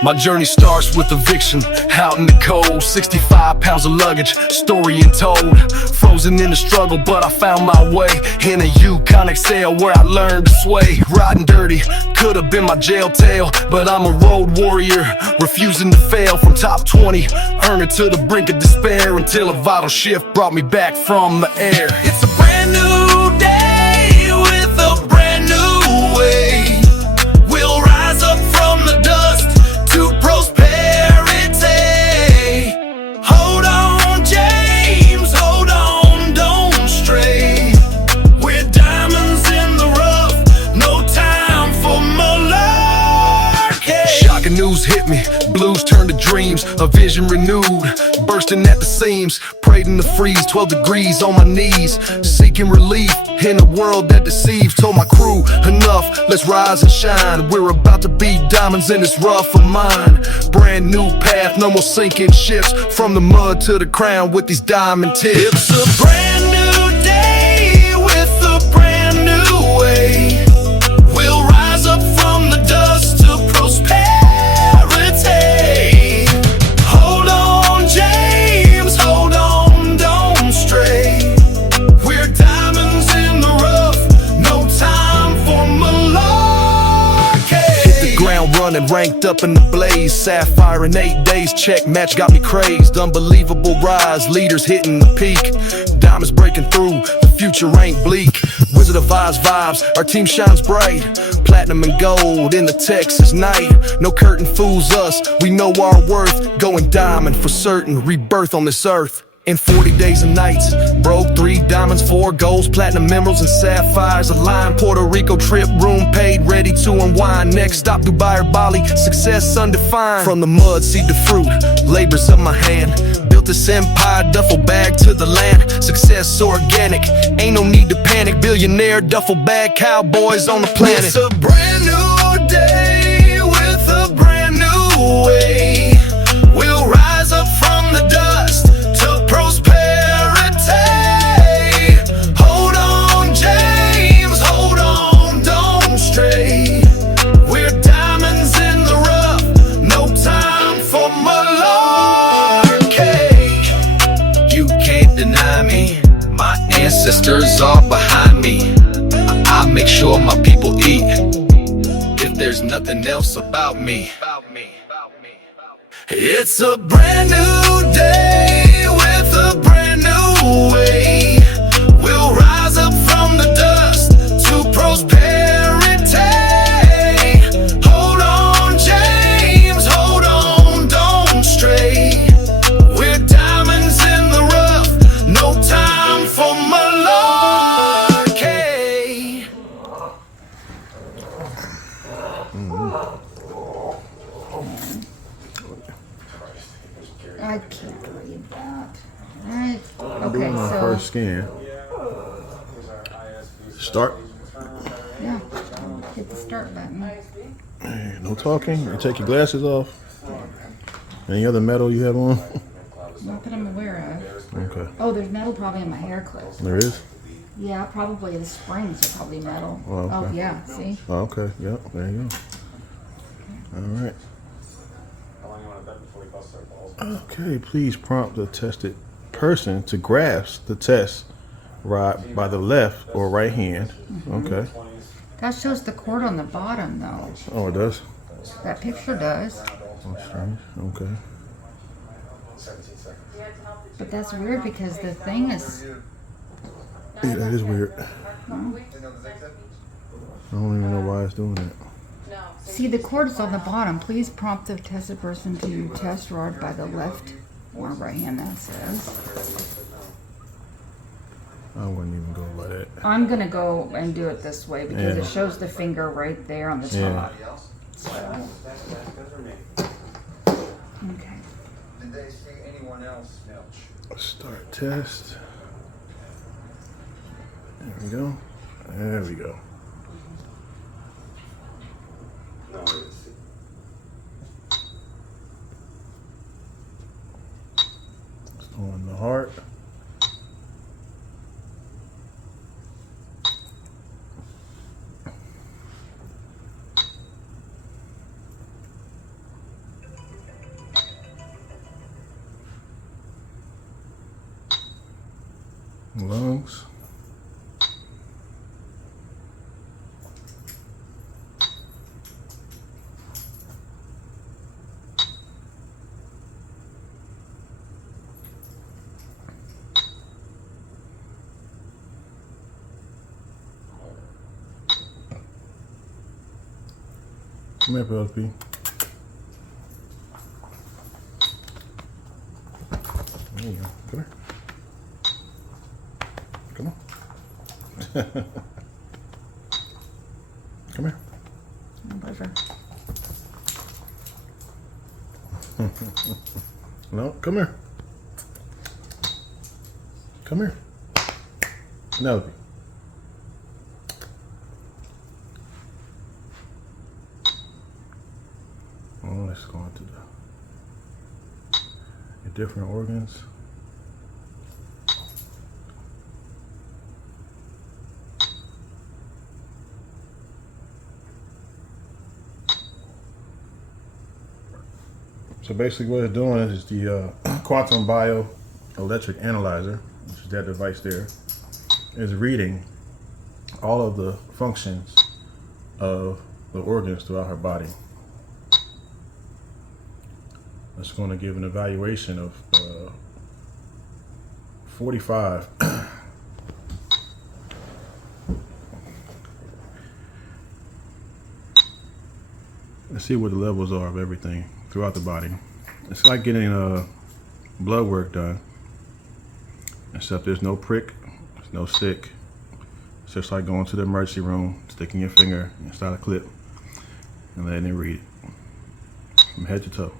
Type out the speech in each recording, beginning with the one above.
My journey starts with eviction, out in the cold. 65 pounds of luggage, story untold. Frozen in the struggle, but I found my way. In a Yukon XL where I learned to sway. Riding dirty, could've been my jail tale, but I'm a road warrior, refusing to fail. From top 20, earning to the brink of despair, until a vital shift brought me back from the air. It's a brand new day with a brand new way. We'll rise up from the dust to prosperity. Hold on, James, hold on, don't stray. We're diamonds in the rough, no time for malarkey. Shocking news hit me, blues turned to dreams, a vision renewed, bursting at the seams. Prayed in the freeze, 12 degrees on my knees, seeking relief in a world that deceives. Told my crew, enough, let's rise and shine. We're about to be diamonds in this rough of mine. Brand new path, no more sinking ships, from the mud to the crown with these diamond tips. It's a brand new day with a brand new way. We'll rise up from the dust to prosperity. Hold on, James, hold on, don't stray. We're diamonds in the rough, no time for malarkey. Hit the ground running, ranked up in the blaze. Sapphire in 8 days, check match got me crazed. Unbelievable rise, leaders hitting the peak. Diamonds breaking through, the future ain't bleak. Wizard of Oz vibes, our team shines bright. Platinum and gold in the Texas night. No curtain fools us, we know our worth. Going diamond for certain, rebirth on this earth. In 40 days and nights, broke 3 diamonds, 4 golds, platinum emeralds and sapphires. A line, Puerto Rico trip, room paid, ready to unwind. Next stop, Dubai or Bali, success undefined. From the mud, seed to fruit, labors of my hand. Built this empire, duffel bag to the land. Success organic, ain't no need to panic. Billionaire, duffel bag, cowboys on the planet. It's a brand new day with a brand new way. We'll rise up from the dust to prosperity. Hold on, James, hold on, don't stray. We're diamonds in the rough, no time for malarkey. You can't deny me, my ancestors are behind me. I make sure my people eat, if there's nothing else about me. It's a brand new day with a brand new way. We'll rise up from the dust to prosperity. Hold on, James, hold on, don't stray. We're diamonds in the rough, no time for malarkey. I can't read that. Right. I'm doing my first scan. Start. Yeah. Hit the start button. Hey, no talking. You take your glasses off. Any other metal you have on? Not that I'm aware of. Okay. Oh, there's metal probably in my hair clip. There is? Yeah, probably the springs are probably metal. Oh, okay. Oh yeah, see? Oh, okay. Yep. There you go. All right. Okay, please prompt the tested person to grasp the test rod by the left or right hand. Okay. That shows the cord on the bottom though. Oh, it does? That picture does. Oh, strange. Okay. But that's weird because the thing is... Yeah, that is weird. I don't even know why it's doing that. See, the cord is on the bottom. Please prompt the tested person to test rod by the left or right hand, that says. I wouldn't even go by that. I'm going to go and do it this way because Yeah. it shows the finger right there on the top. So. Okay. Did they see anyone else? No. Start test. There we go. There we go. No, it's On the heart. lungs. Come here, Penelope. There you go. Come here. Come on. Come here. My pleasure. No, come here. Come here. Penelope. Oh, let's go into the different organs. So basically what it's doing is the quantum bioelectric analyzer, which is that device there, is reading all of the functions of the organs throughout her body. It's going to give an evaluation of 45 let's see what the levels are of everything throughout the body. It's like getting blood work done, except there's no prick, there's no stick. It's just like going to the emergency room, sticking your finger inside a clip and letting it read it from head to toe.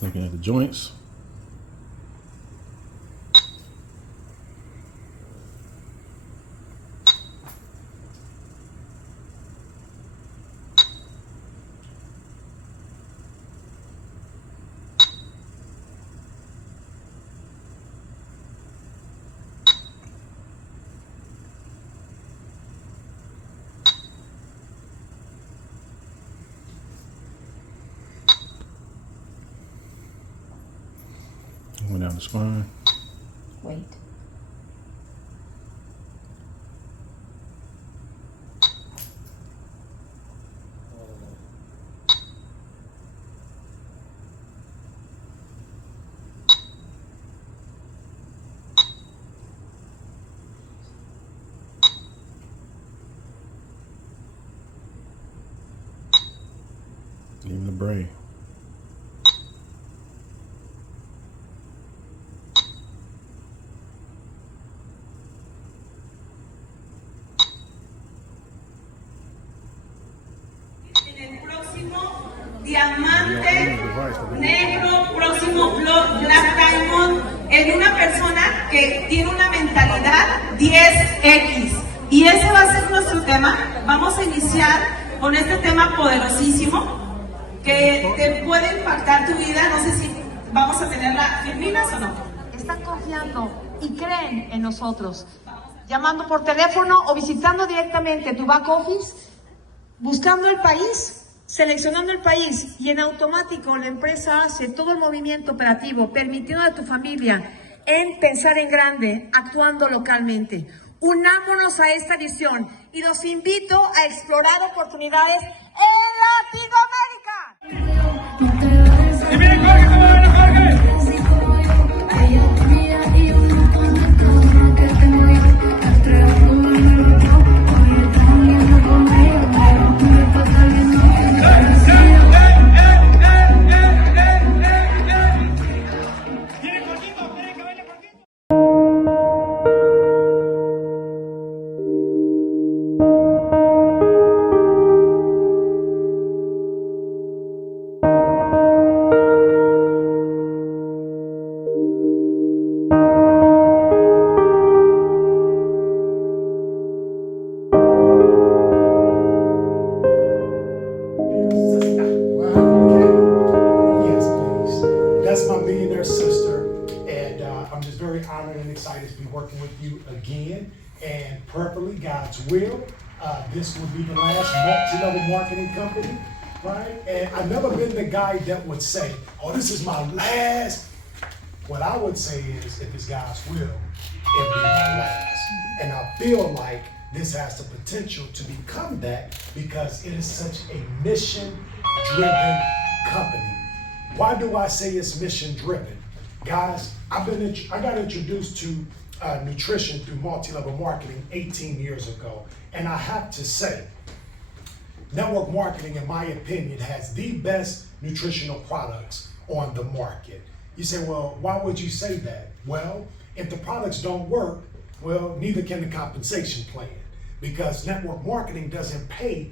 Looking at the joints. Going down the spine. Wait. Even the brain. Diamante negro, próximo Black Diamond, en una persona que tiene una mentalidad 10X. Y ese va a ser nuestro tema. Vamos a iniciar con este tema poderosísimo que te puede impactar tu vida. No sé si vamos a tener las firminas o no. Están confiando y creen en nosotros, llamando por teléfono o visitando directamente tu back office, buscando el país, seleccionando el país, y en automático la empresa hace todo el movimiento operativo, permitiendo a tu familia en pensar en grande, actuando localmente. Unámonos a esta visión y los invito a explorar oportunidades en Latinoamérica. honored and excited to be working with you again, and prayerfully, God's will, this will be the last multi-level marketing company, right? And I've never been the guy that would say, oh, this is my last. What I would say is, if it's God's will, it'll be my last. And I feel like this has the potential to become that because it is such a mission-driven company. Why do I say it's mission-driven? Guys, I got introduced to nutrition through multi-level marketing 18 years ago. And I have to say, network marketing, in my opinion, has the best nutritional products on the market. You say, well, why would you say that? Well, if the products don't work, well, neither can the compensation plan, because network marketing doesn't pay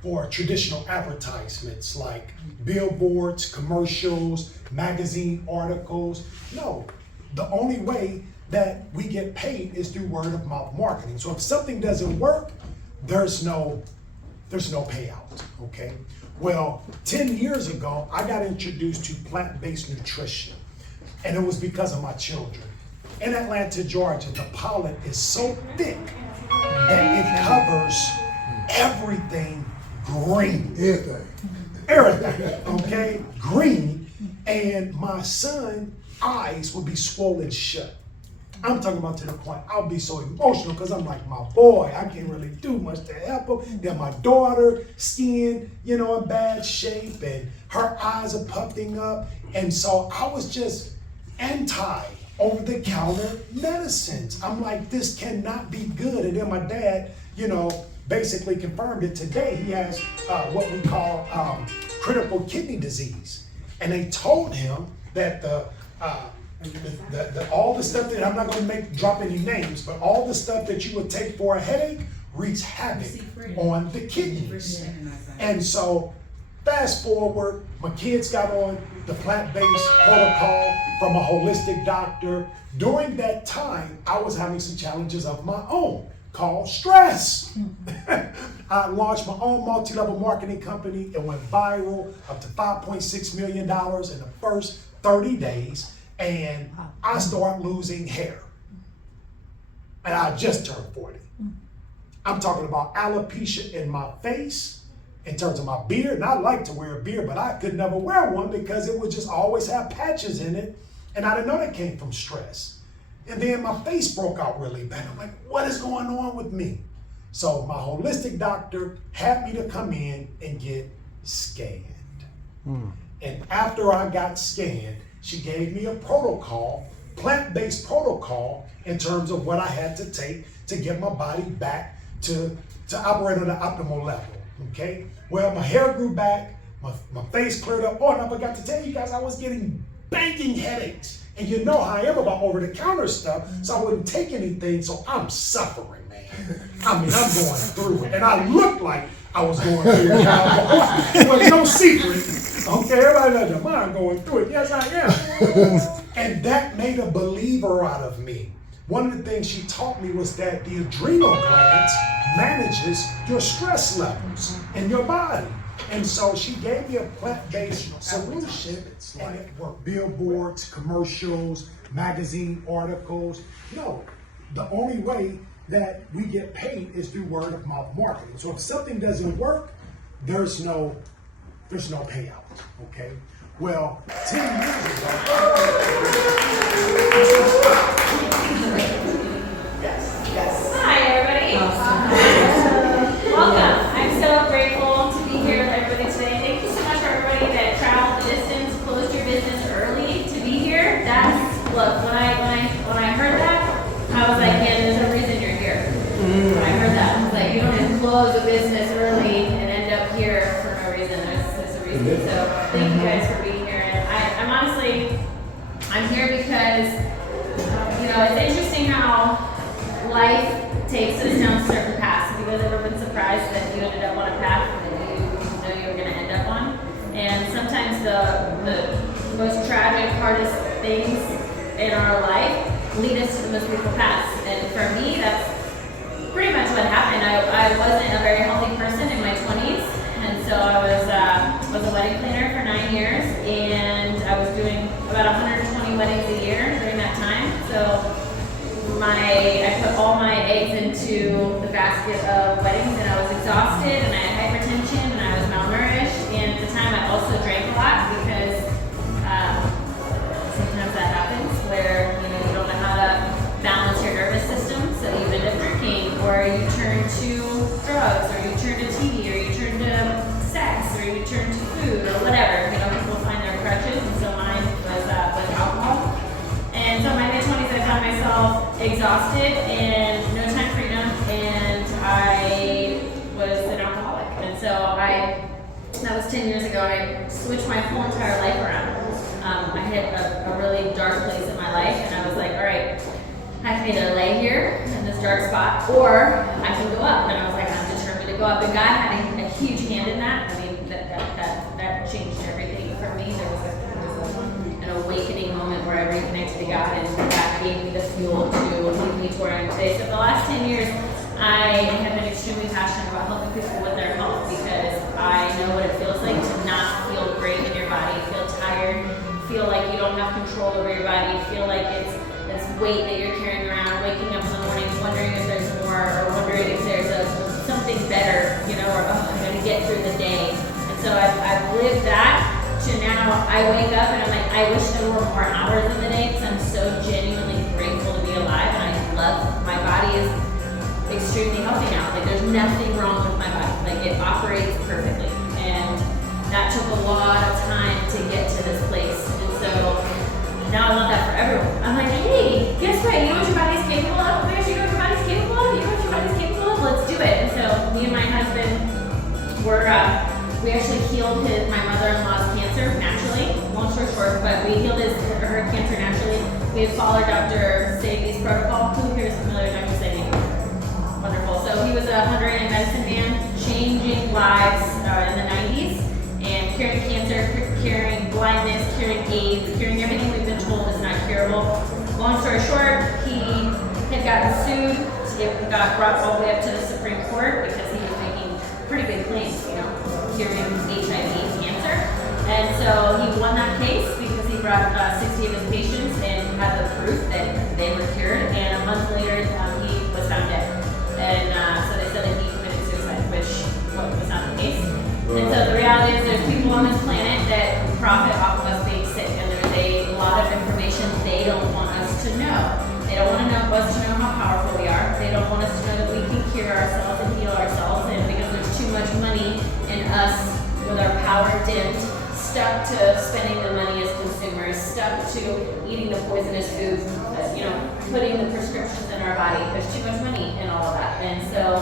for traditional advertisements like billboards, commercials, magazine articles. No, the only way that we get paid is through word of mouth marketing. So if something doesn't work, there's no payout, okay? Well, 10 years ago, I got introduced to plant-based nutrition, and it was because of my children. In Atlanta, Georgia, the pollen is so thick that it covers everything green. Everything, okay? Green, and my son's eyes would be swollen shut. I'm talking about to the point I'll be so emotional because I'm like, my boy, I can't really do much to help him. Then my daughter, skin, in bad shape, and her eyes are puffing up. And so I was just anti over-the-counter medicines. I'm like, this cannot be good. And then my dad, basically confirmed it today. He has what we call critical kidney disease. And they told him that all the stuff that, I'm not going to drop any names, but all the stuff that you would take for a headache wreaks havoc on the kidneys. And so fast forward, my kids got on the plant-based protocol from a holistic doctor. During that time, I was having some challenges of my own called stress. I launched my own multi-level marketing company. It went viral, up to $5.6 million in the first 30 days. And I started losing hair. And I just turned 40. I'm talking about alopecia in my face, in terms of my beard. And I like to wear a beard, but I could never wear one because it would just always have patches in it. And I didn't know that came from stress. And then my face broke out really bad. I'm like, what is going on with me? So my holistic doctor had me to come in and get scanned. And after I got scanned, she gave me a protocol, plant-based protocol, in terms of what I had to take to get my body back to operate on the optimal level, okay? Well, my hair grew back, my face cleared up. Oh, and I forgot to tell you guys, I was getting banging headaches. And you know how I am about over-the-counter stuff, so I wouldn't take anything, so I'm suffering, man. I mean, I'm going through it. And I looked like I was going through it. It was no secret. Okay, everybody knows that I'm going through it. Yes, I am. And that made a believer out of me. One of the things she taught me was that the adrenal glands manages your stress levels in your body. And so she gave me a plant-based solution, and it worked. Billboards, commercials, magazine articles. No, the only way that we get paid is through word of mouth marketing. So if something doesn't work, there's no payout, okay? Well, 10 years ago. Yes. Hi, everybody. Welcome. I'm so grateful to be here with everybody today. Thank you so much for everybody that traveled the distance, closed your business early to be here. Look, when I heard that, I was like, man, there's a reason you're here. When I heard that, I was like, you don't just close a business early and end up here for no reason. There's a reason. So thank you guys for being here. And I'm here because, it's interesting how life takes us down certain paths. Have you guys ever been surprised that you ended up on a path that you know you were going to end up on? And sometimes the most tragic, hardest things in our life lead us to the most beautiful paths. And for me, that's pretty much what happened. I wasn't a very healthy person in my 20s, and so I was a wedding planner for 9 years, and I was doing about 120 weddings a year during that time. So I put all my eggs into the basket of weddings, and I was exhausted, and I had hypertension, and I was malnourished, and at the time I also drank a lot because sometimes that happens where you don't know how to balance your nervous system, so you end up drinking, or you turn to drugs, or you turn to TV, or you turn to sex, or you turn to food, or whatever. People find their crutches, and so mine was alcohol. And so in my mid-20s, I found myself exhausted and no time freedom, and I was an alcoholic. And so that was 10 years ago, I switched my whole entire life around. I hit a really dark place in my life, and I was like, all right, I can either lay here in this dark spot, or I can go up. And I was like, I'm determined to go up. And God had a huge hand in that. I mean, that changed everything for me. There was an awakening moment where I reconnected to God, and that gave me the fuel to lead me to where I am today. So the last 10 years, I have been extremely passionate about helping people with their health, because I know what it feels like to not feel great in your body, feel tired, feel like you don't have control over your body, feel like it's weight that you're carrying around, waking up in the morning wondering if there's more, or wondering if there's something better, or I'm going to get through the day. And so I've lived that to now I wake up and I'm like, I wish there were more hours in the day, because I'm so genuinely grateful to be alive, and I love my body is extremely healthy now. Like, there's nothing wrong with my body. Like, it operates perfectly. And that took a lot of time to get to this place. And so now I want that for everyone. I'm like, hey, guess what? You know what your body's capable of? Oh my gosh, you know what your body's capable of? You know what your body's capable of? Let's do it. And so me and my husband we actually healed my mother-in-law's cancer naturally. Long story short, but we healed her cancer naturally. We had followed Dr. Sadie's protocol. Who here is familiar with Dr. Sadie? Wonderful. So he was a 100 medicine man, changing lives in the 90s, and curing cancer, curing blindness, curing AIDS, curing everything we've been told is not curable. Long story short, he had gotten sued. It got brought all the way up to the Supreme Court because he was making pretty big claims, curing HIV cancer. And so he won that case because he brought 60 of his patients and had the proof that they were cured. And a month later, he was found dead. And so they said that he committed suicide, which was not the case. And so the reality is there's people on this planet that profit off of us being sick, and there's a lot of information they don't want us to know. They don't want us to know how powerful we are. They don't want us to know that we can cure ourselves and heal ourselves, and because there's too much money in us with our power dimmed, stuck to spending the money as consumers, stuck to eating the poisonous foods, putting the prescriptions in our body. There's too much money in all of that. And so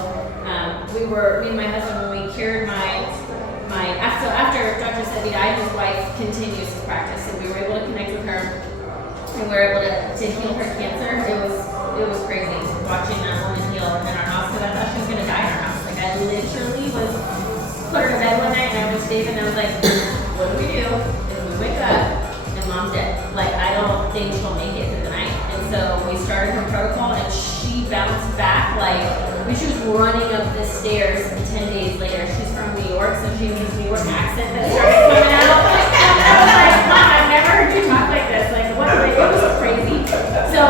me and my husband, when we cured after Dr. Sadie died, his wife continues to practice, and we were able to connect with her, and we were able to heal her cancer. It was crazy watching that woman heal in our house, because I thought she was going to die in our house. Like, I literally put her to bed one night, and I went to David, and I was like, what do we do if we wake up and mom's dead? Like, I don't think she'll make it through the night. And so we started her protocol, and she bounced back she was running up the stairs 10 days later. She's from New York, so she has this New York accent that started coming out. And I was like, Mom, I've never heard you talk like this. Like, what? Like, it was crazy. So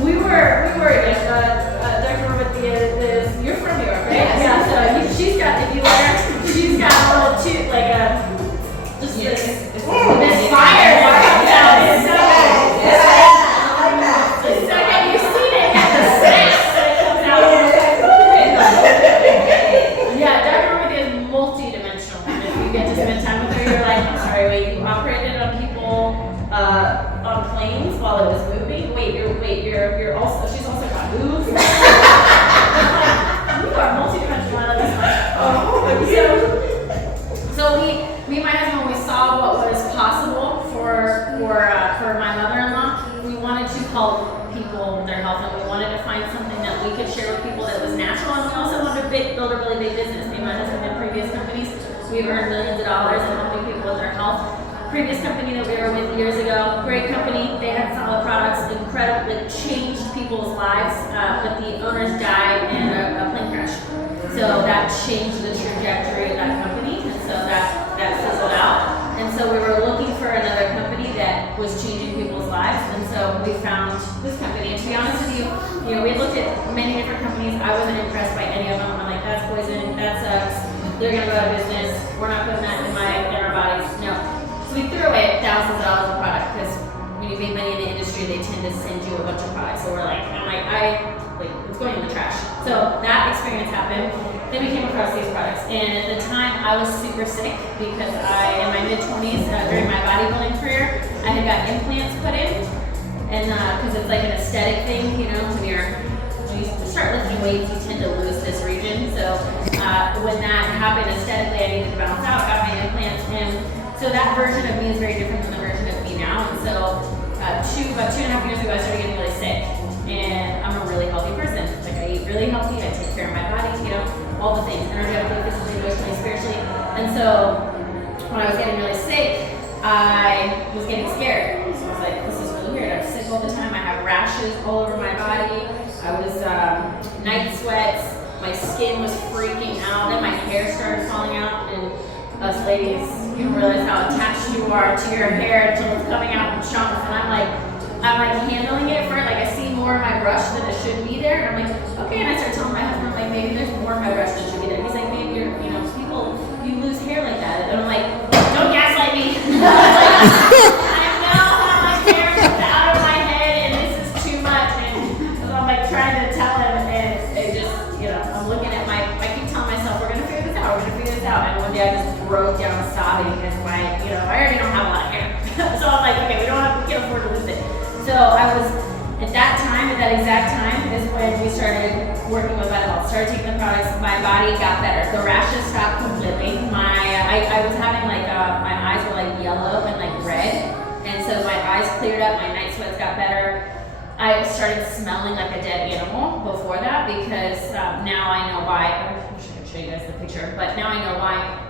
we were Dr. Roberts, you're from New York, right? Yeah. So she's got, if you let her, she's got a little too, like just this fire. Yeah, so. On planes while it was moving. You're also, she's also got moves. Like, you are multi-dimensional. I love this. So me and my husband, when we saw what was possible for my mother-in-law, we wanted to help people with their health, and we wanted to find something that we could share with people that was natural, and we also wanted to build a really big business. Me and my husband in previous companies, we've earned millions of dollars in helping people with their health. Previous company that we were with years ago, great company, they had solid products, incredible, that changed people's lives, but the owners died in a plane crash. So that changed the trajectory of that company, and so that fizzled out. And so we were looking for another company that was changing people's lives, and so we found this company. And to be honest with you, you know, we looked at many different companies. I wasn't impressed by any of them. I'm like, that's poison, that sucks, they're gonna go out of business, we're not putting that in our bodies, no. So we threw away thousands of dollars of product because when you make money in the industry, they tend to send you a bunch of products. So we're like, it's going in the trash. So that experience happened. Then we came across these products, and at the time I was super sick because in my mid-20s, during my bodybuilding career, I had got implants put in, and because it's like an aesthetic thing, you know, when you start lifting weights, you tend to lose this region. So when that happened aesthetically, I needed to bounce out, got my implants, and so that version of me is very different than the version of me now. And so about 2.5 years ago, I started getting really sick, and I'm a really healthy person. Like, I eat really healthy, I take care of my body, you know, all the things, energetically, physically, emotionally, spiritually. And so when I was getting really sick, I was getting scared. So I was like, this is really weird. I'm sick all the time. I have rashes all over my body. I was night sweats. My skin was freaking out. Then my hair started falling out. And us ladies, you don't realize how attached you are to your hair until it's coming out in chunks. And I'm like handling it for like I see more of my brush than it should be there. And I'm like, okay. And I start telling my husband, like, maybe there's more of my brush than should be there. He's like, babe, you lose hair like that. And I'm like, don't gaslight me. I know how my hair comes out of my head, and this is too much. And so I'm like trying to tell him, and it just, you know, I'm looking at I keep telling myself, we're gonna figure this out. And one day I just broke down sobbing because I already don't have a lot of hair. So I'm like, okay, we can't afford to lose it. So I was, at that exact time is when we started working with Vital. Started taking the products, my body got better. The rashes stopped completely. I was having like, my eyes were like yellow and like red. And so my eyes cleared up, my night sweats got better. I started smelling like a dead animal before that because now I know why. I wish I could show you guys the picture, but now I know why.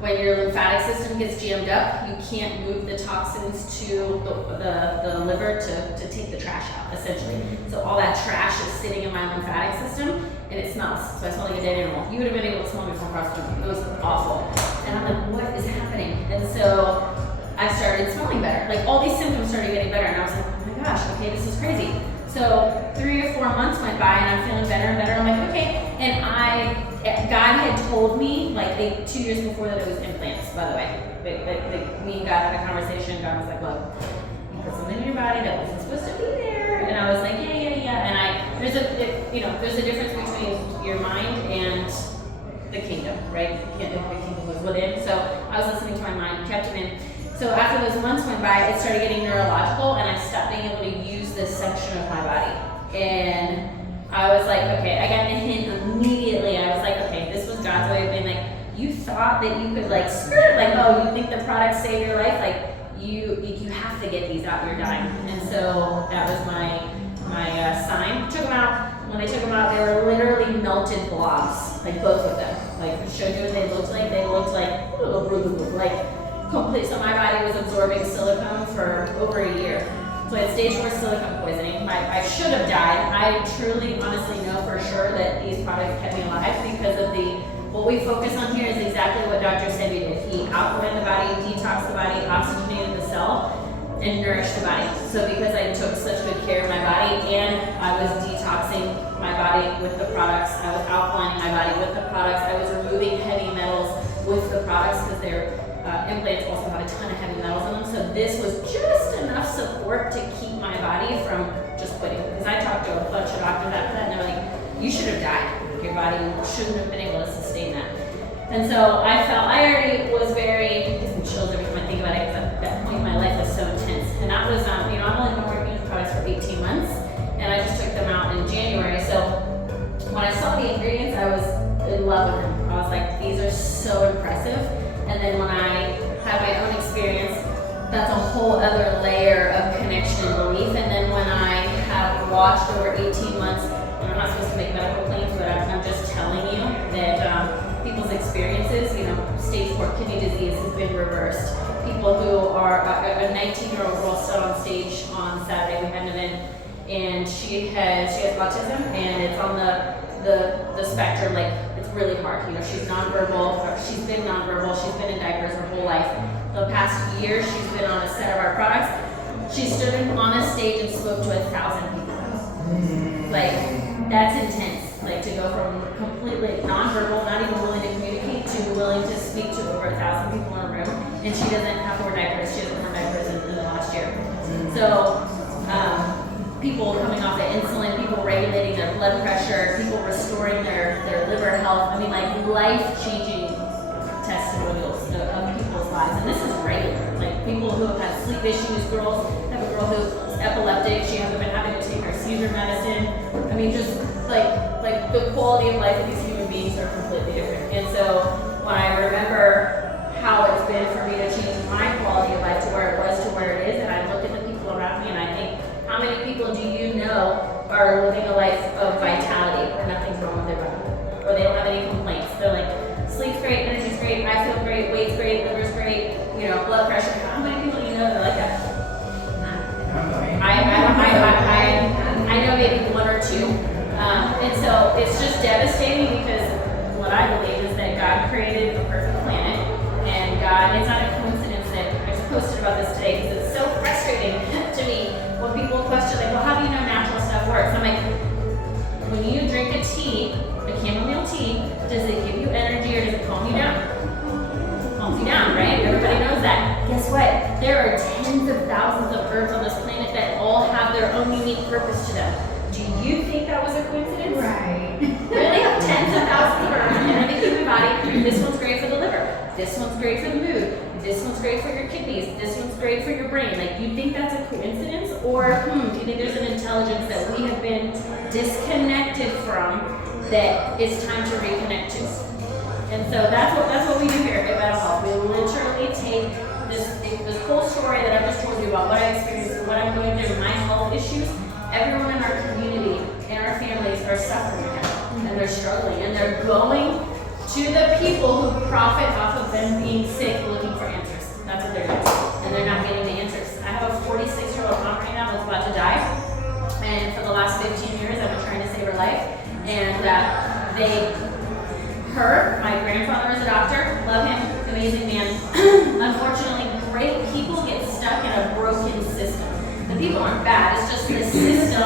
When your lymphatic system gets jammed up, you can't move the toxins to the liver to take the trash out, essentially. So all that trash is sitting in my lymphatic system, and it smells. So I smell like a dead animal. You would have been able to smell me from across the room. It was awful. And I'm like, what is happening? And so I started smelling better. Like, all these symptoms started getting better, and I was like, oh my gosh, okay, this is crazy. So 3 or 4 months went by, and I'm feeling better and better. I'm like, okay. And God had told me, like 2 years before, that it was implants, by the way. Me and God had a conversation. God was like, look, you put something in your body that wasn't supposed to be there. And I was like, yeah. And there's a difference between your mind and the kingdom, right? The kingdom was within. So I was listening to my mind, kept it in. So after those months went by, it started getting neurological, and I stopped being able to use this section of my body. And I was like, okay, I got the hint immediately. I was like, okay, this was God's way of being like, you thought that you could like skirt, like, oh, you think the products save your life? Like, you have to get these out, you're dying. And so that was my sign. Took them out. When I took them out, they were literally melted blobs, like both of them. Like, I showed you what they looked like. They looked like complete. So my body was absorbing silicone for over a year. So I had stage 4 silicone poisoning. I should have died. I truly, honestly know for sure that these products kept me alive because of what we focus on here is exactly what Dr. Sebi did. He alkalined the body, detoxed the body, oxygenated the cell, and nourished the body. So because I took such good care of my body, and I was detoxing my body with the products, I was alkalining my body with the products, I was removing heavy metals with the products because their implants also have a ton of heavy metals in them. So this was just enough support to keep my body from just quitting. Because I talked to a bunch of doctors after that, and they're like, you should have died. Your body shouldn't have been able to sustain that. And so I already was very, it gives me chills every time I think about it, because at that point in my life was so intense. And that was, I've only been working with products for 18 months, and I just took them out in January. So when I saw the ingredients, I was in love with them. I was like, these are so impressive. And then when I had my own experience, that's a whole other layer of connection and belief. And then when I have watched over 18 months, and I'm not supposed to make medical claims, but I'm just telling you that people's experiences, stage 4 kidney disease has been reversed. People who are, a 19-year-old girl stood on stage on Saturday, we had an event, and she has autism, and it's on the spectrum, like, it's really hard. She's nonverbal, or she's been nonverbal, she's been in diapers her whole life. The past year, she's been on a set of our products. She stood on a stage and spoke to 1,000 people. Like, that's intense. Like, to go from completely nonverbal, not even willing to communicate, to willing to speak to over 1,000 people in a room, and she doesn't have to wear diapers. She hasn't worn diapers in the last year. So, people coming off of insulin, people regulating their blood pressure, people restoring their liver health. I mean, like, life-changing testimonials of people's lives. And this is regular. Like, people who have had sleep issues, girls have a girl who's epileptic, she hasn't been having to take her seizure medicine. I mean, just like the quality of life of these human beings are completely different. And so when I remember how it's been for me to change my quality of life to where it was to where it is, and I look at the people around me and I think, how many people do you know are living a life of vitality where nothing's wrong with their body, or they don't have any complaints? They're like, sleep's great, energy's great, I feel great, weight's great, liver's great, you know, blood pressure. How many people do you know that are like that? I know maybe one or two. And so it's just devastating because what I believe is that God created a perfect planet, and God, it's not a coincidence that I just posted about this today because it's so frustrating to me when people question, like, well, how do you know natural stuff works? I'm like, when you drink a tea, a chamomile tea, does it give you energy or does it calm you down? Calms you down, right? Everybody knows that. Guess what? There are tens of thousands of herbs on this planet that all have their own unique purpose to them. Do you think that was a coincidence? Right. Really? Tens of thousands of herbs in the human body. This one's great for the liver. This one's great for the mood. This one's great for your kidneys. This one's great for your brain. Like, you think that's a coincidence? Or do you think there's an intelligence that we have been disconnected from that it's time to reconnect to? And so that's what we do here at Better Health. We literally take this whole story that I've just told you about what I experienced and what I'm going through, my health issues. Everyone in our community and our families are suffering now, and they're struggling, and they're going to the people who profit off of them being sick, looking for answers. That's what they're doing, and they're not getting the answers. I have a 46-year-old mom right now that's about to die, and for the last 15 years I've been trying to save her life. And my grandfather is a doctor, love him, amazing man. Unfortunately, great people get stuck in a broken system. The people aren't bad, it's just the system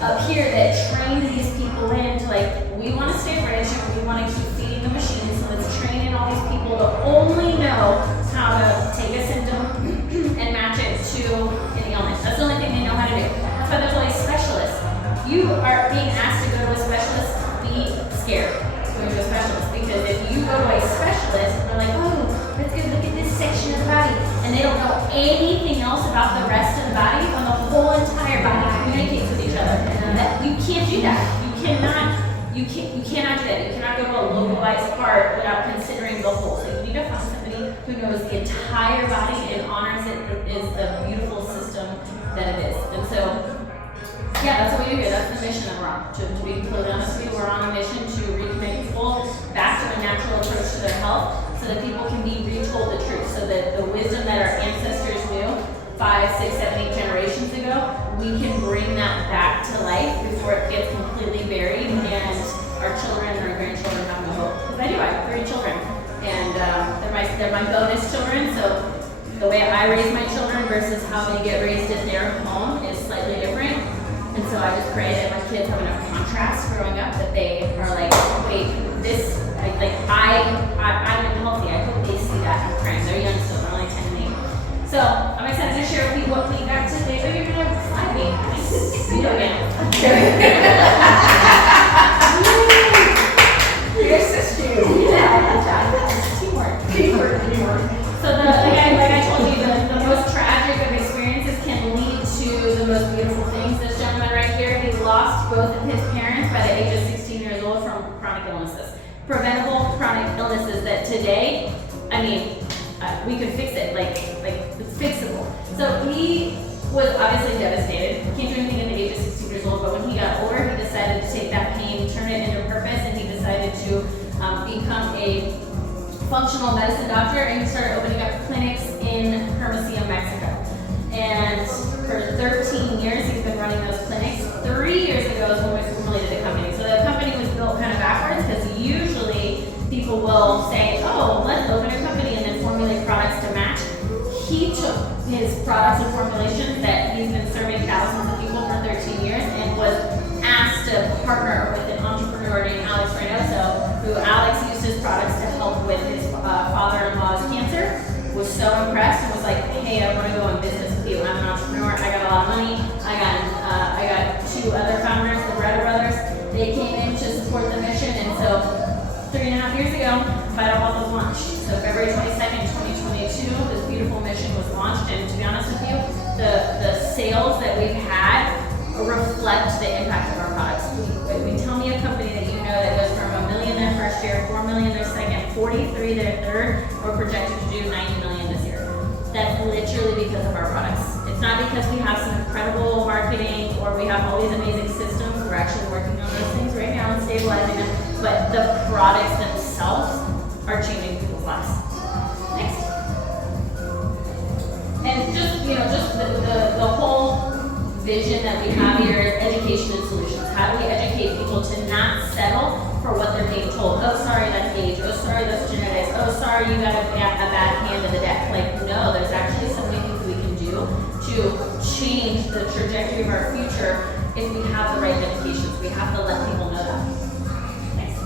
up here that trained these people in to, like, we want to stay rich and we want to keep feeding the machines, so let's train in all these people to only know how to take a symptom and match it to an illness. That's the only thing they know how to do. That's why there's all these specialists. You are being asked to go to a specialist, be scared going to a specialist, because if you go to a specialist and they're like, oh, let's go look at this section of the body, and they don't know anything else about the rest of the body, when the whole entire body communicates with each other. That you can't do that. You cannot do that. You cannot go to a localized part without considering the whole. So you need to find somebody who knows the entire body and honors it as the beautiful system that it is. And so, yeah, that's what we do here. That's the mission that we're on. To be completely honest with you, we're on a mission to reconnect people back to a natural approach to their health, so that people can be retold the truth, so that the wisdom that our ancestors knew 5, 6, 7, 8 generations ago, we can bring that back to life before it gets completely buried and our children and our grandchildren have no hope. Because I do, I have 3 children, and they're my bonus children, so the way I raise my children versus how they get raised at their home is slightly different. And so I just pray that my kids have enough contrast growing up that they are like, wait, this, I'm healthy. I hope they see that. I'm praying. They're young still, they're only 10 and 8. So I'm excited to share with you what we got today. Oh, you're going to slide me. See you again. Your sister. Yeah, teamwork. So like I told you, the most tragic of experiences can lead to the most beautiful things. This gentleman right here, he lost both of his parents by the age of 16 years old from chronic illnesses. Preventable chronic illnesses that today, I mean, we could fix it, like it's fixable. So he was obviously devastated. He can't do anything at the age of 16 years old, but when he got older, he decided to take that pain, turn it into purpose, and he decided to become a functional medicine doctor, and he started opening up clinics in Hermosillo, Mexico. And for 13 years, he's been running those clinics. 3 years ago is when we formulated the company. So the company was built kind of backwards, because usually people will say, oh, let's open a company and then formulate products to match. He took his products and formulations that he's been serving thousands of people for 13 years and was Vital Health was launched. So February 22nd, 2022, this beautiful mission was launched, and to be honest with you, the sales that we've had reflect the impact of our products. Tell me a company that you know that goes from $1 million their first year, $4 million their second, 43 their third, or projected to do 90 million this year. That's literally because of our products. It's not because we have some incredible marketing or we have all these amazing systems. We're actually working on those things right now and stabilizing them, but the products themselves are changing people's lives. Next. And just, just the whole vision that we have here is education and solutions. How do we educate people to not settle for what they're being told? Oh, sorry, that's age. Oh, sorry, that's genetics. Oh, sorry, you got a bad hand in the deck. Like, no, there's actually so many things we can do to change the trajectory of our future if we have the right medications. We have to let people know that. Next.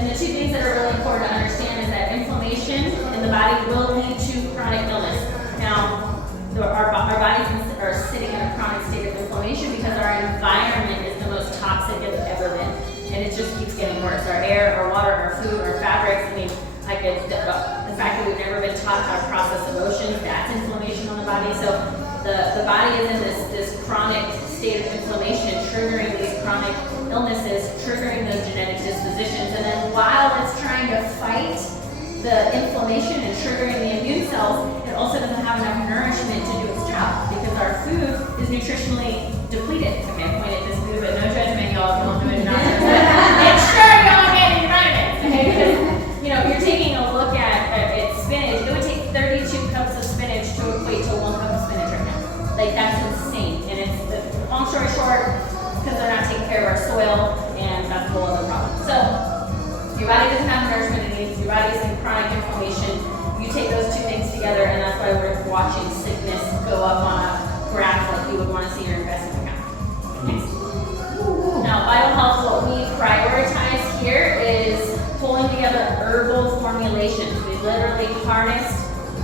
And the two things that are really important to understand is that inflammation in the body will lead to chronic illness. Now, our bodies are sitting in a chronic state of inflammation because our environment is the most toxic it's ever been. And it just keeps getting worse. Our air, our water, our food, our fabrics. I mean, the fact that we've never been taught how to process emotions, that's inflammation on the body. So the body is in this chronic state of inflammation, triggering these chronic illnesses, triggering those genetic dispositions. And then while it's trying to fight the inflammation and triggering the immune cells, it also doesn't have enough nourishment to do its job because our food is nutritionally depleted. Okay, I pointed this food, but no judgment, y'all. Don't do it. Make sure y'all getting vitamins. Okay, because you're taking a look at spinach. It would take 32 cups of spinach to equate to 1 cup of spinach right now. Like, that's insane. And it's long story short, because they're not taking care of our soil, and that's a whole other problem. So your body doesn't have the nourishment it needs. Your body's in chronic inflammation. You take those two things together, and that's why we're watching sickness go up on a graph like you would want to see your investment account. Next. Now, Vital Health, what we prioritize here is pulling together herbal formulations. We literally harnessed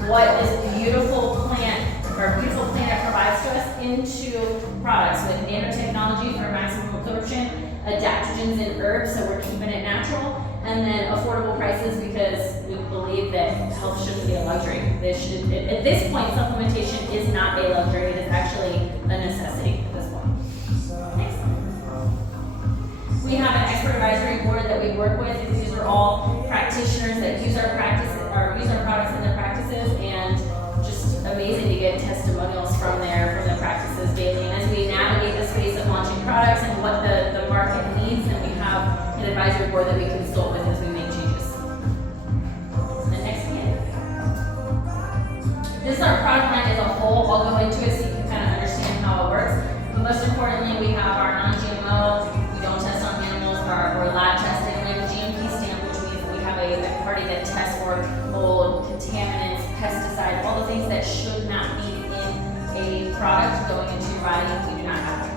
what this beautiful planet provides to us into products with nanotechnology for maximum absorption, adaptogens in herbs, so we're keeping it natural, and then affordable prices because we believe that health shouldn't be a luxury. At this point, supplementation is not a luxury, it is actually a necessity at this point. Next. We have an expert advisory board that we work with. These are all practitioners that use our products in their practices, and just amazing to get testimonials from their practices daily. And as we navigate the space of launching products and what the market needs, then we have an advisory board that we consult with as we make changes. The next slide. This is our product line as a whole. I'll go into it so you can kind of understand how it works. But most importantly, we have our non-GMO. We don't test on animals. We're lab tested. We have a GMP stamp, which means we have a party that tests for mold, contaminants, pesticides, all the things that should not be in a product going into your body. We do not have them.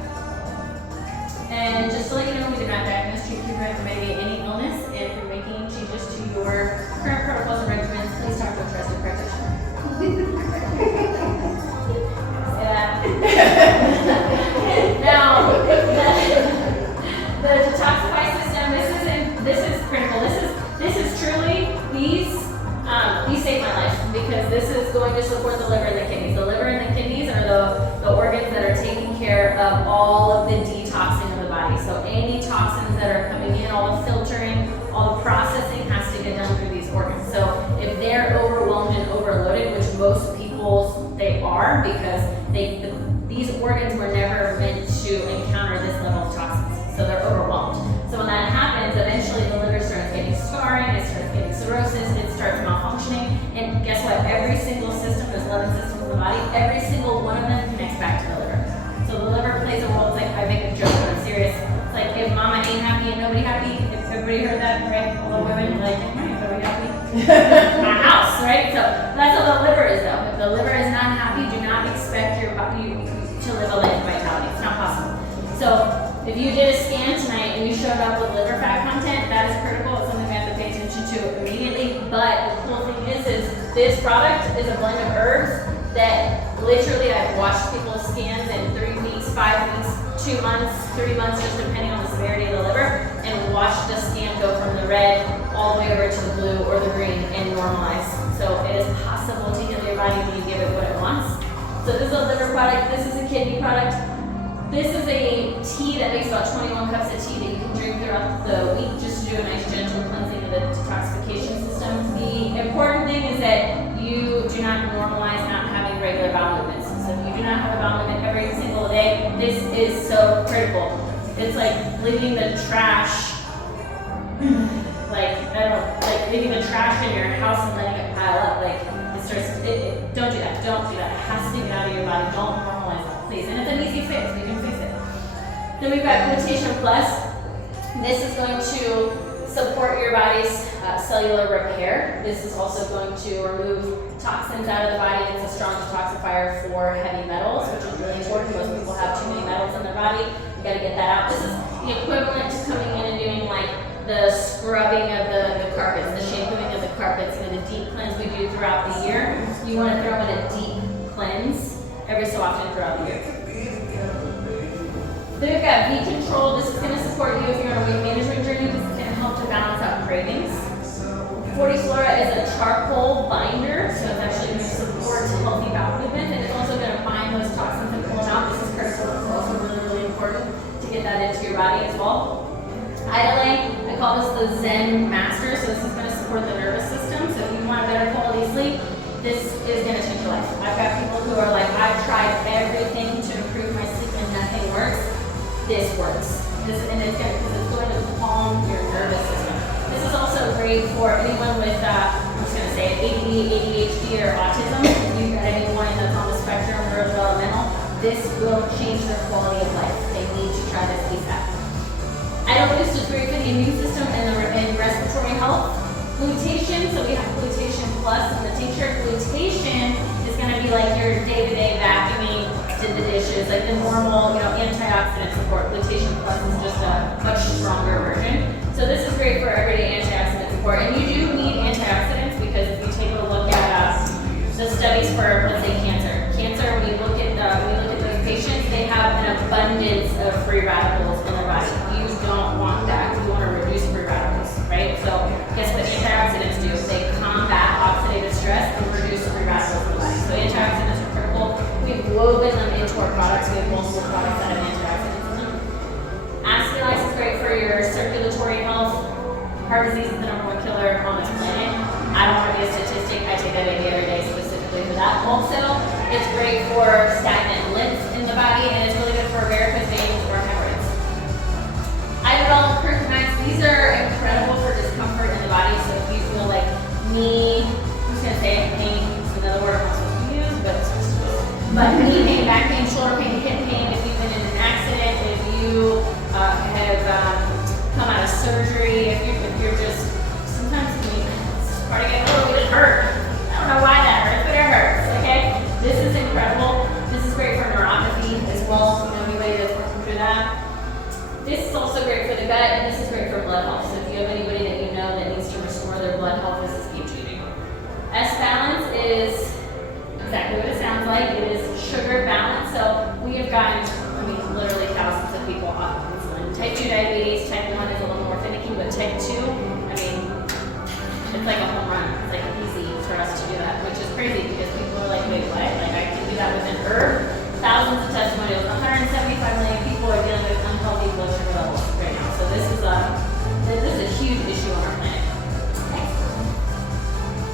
And just to let you know, we do not diagnose, treat, cure, or mitigate any illness. If you're making changes to your current protocols and regimens, please talk to a trusted practitioner. Now, the detoxify system, this is critical. This is truly, these saved my life because this is going to support the liver and the kidneys. The liver and the kidneys are the organs that are taking care of all of the detoxing of the body. So any toxins that are coming in, all the filtering, all the processing has to get done through these organs. So if they're overwhelmed and overloaded, which most people, they are, because these organs were never meant to encounter this level of toxins. So they're overwhelmed. So when that happens, eventually the liver starts getting scarring, it starts getting cirrhosis, it starts malfunctioning, and guess what? Every single system, there's 11 systems in the body, every single one of them connects back to the liver. So the liver plays a role. It's like, I make a joke, but I'm serious. It's like if mama ain't happy and nobody happy, if everybody heard that, right? All the women, like, nobody happy? My house, right? So that's what the liver is though. If the liver is not happy, do not expect your body to live a life of vitality. It's not possible. So if you did a scan tonight and you showed up with liver fat content, that is critical. It's something we have to pay attention to immediately. But the cool thing is this product is a blend of herbs that literally I've watched people's scans in 3 weeks, 5 weeks, 2 months, 3 months, just depending on the severity of the liver, and watched the scan go from the red all all the way over to the blue or the green and normalize. So it is possible to heal your body when you give it what it wants. So this is a liver product, this is a kidney product. This is a tea that makes about 21 cups of tea that you can drink throughout the week just to do a nice gentle cleansing of the detoxification system. The important thing is that you do not normalize not having regular bowel movements. So if you do not have a bowel movement every single day, this is so critical. It's like leaving the trash, like leaving the trash in your house and letting it pile up. Like don't do that. Don't do that. It has to get out of your body. Don't normalize it, please. And it's an easy fix. We can fix it. Then we've got Glutation Plus. This is going to support your body's cellular repair. This is also going to remove toxins out of the body. It's a strong detoxifier for heavy metals, which is really important. Most people have too many metals in their body. You got to get that out. This is the equivalent to coming in and doing like the scrubbing of the carpets, the shampooing of the carpets, and the deep cleanse we do throughout the year. You want to throw in a deep cleanse every so often throughout the year. Then we've got V-Control. This is going to support you if you're on a weight management journey. This is going to help to balance out cravings. 40 Flora is a charcoal binder, so it's actually going to support healthy bowel movement, and it's also going to bind those toxins and pull them out. This is critical. It's also really, really important to get that into your body as well. Idling, I call this the Zen Master, so this is going to support the nervous system. So if you want a better quality sleep, this is going to change your life. I've got people who are like, I've tried everything to improve my sleep and nothing works. This works. And it's going to calm your nervous system. This is also great for anyone with, I'm just going to say ADD, ADHD, or autism. If you've got anyone that's on the spectrum or developmental, this will change their quality of life. They need to try this ASAP. Idle Boost is great for the immune system and respiratory health. Glutation, so we have Glutation Plus in the tincture. Glutation is going to be like your day-to-day vacuuming, did the dishes, like the normal, antioxidant support. Glutation Plus is just a much stronger version. So this is great for everyday antioxidant support. And you do need antioxidants because if you take a look at the studies for, let's say, cancer, when you look at those patients, they have an abundance of free radicals in their body. You don't want that. You want to reduce free radicals, right? So guess what antioxidants do? They combat oxidative stress and reduce free radicals in the body. So antioxidants are critical. We've woven them into our products. We have multiple products that have antioxidants in them. Acetylize is great for your circulatory health. Heart disease is the #1 killer on this planet. I don't want to be a statistic. I take that baby every day specifically for that. Also, it's great for stagnant lymph in the body, and it's really good for varicose veins or hemorrhoids. Idol Perconites, these are incredible for discomfort in the body. So if you feel like knee, I'm just going to say pain, it's another word I'm not supposed to use, but knee pain, back pain, shoulder pain, hip pain, if you've been in an accident, if you have come out of surgery, if you're just, sometimes it's part of getting a little bit hurt. I don't know why that hurts, but it hurts, okay? This is incredible. This is great for neuropathy as well. Anybody that's working through that. This is also great for the gut, and this is great for blood health. So if you have anybody that you know that needs to restore their blood health, this is game-changing. S-Balance is exactly what it sounds like. It is sugar balance. So we have gotten, literally thousands of people off of insulin. Type 2 diabetes, type 1 is a little more finicky, but type 2, it's like a home run. It's like easy for us to do that, which is crazy because people are like, wait, what? Like I can do that with an herb? Thousands of testimonials. 175 million people are dealing with unhealthy blood sugar levels right now. So this is a huge issue on our planet. Next.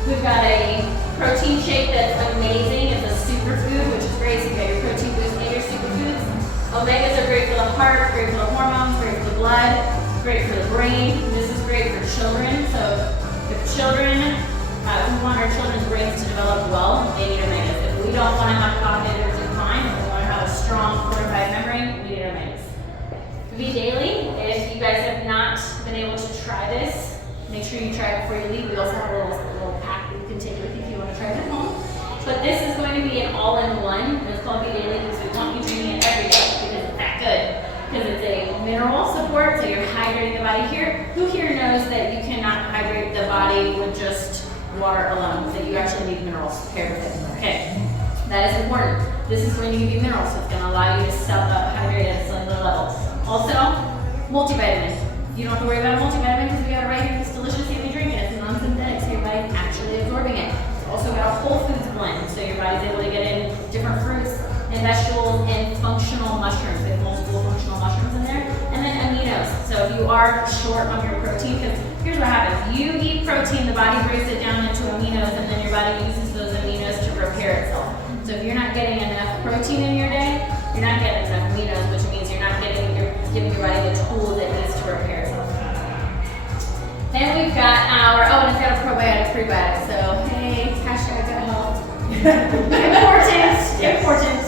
We've got a protein shake that's amazing. It's a superfood, which is great. So you got your protein boost and your superfoods. Omegas are great for the heart, great for the hormones, great for the blood, great for the brain. This is great for children. So if children, we want our children's brains to develop well, they need omegas. If we don't want to have cognitive decline, if we want to have a strong fortified memory, we need omegas. V Daily, if you guys have not been able to try this, make sure you try it before you leave. We also have a little pack that you can take with you if you want to try it at home. But this is going to be an all-in-one, and it's called V Daily because we want you drinking it every day because it's that good. Because it's a mineral support, so you're hydrating the body here. Who here knows that you cannot hydrate the body with just water alone? That you actually need minerals paired with it. Okay, that is important. This is going to give you minerals, so it's going to allow you to hydrate at a cellular level. Also, multivitamin. You don't have to worry about a multivitamin because we got it right here in this delicious yummy drink. a whole foods blend, so your body's able to get in different fruits and vegetables and functional mushrooms. We have multiple functional mushrooms in there. And then aminos. So if you are short on your protein, because here's what happens. You eat protein, the body breaks it down into aminos, and then your body uses those aminos to repair itself. So if you're not getting enough protein in your day, you're not getting enough aminos, which means you're giving your body the tools it needs to repair itself. Then we've got our, and it's got a probiotic, prebiotic. So hey, hashtag gut health. Important.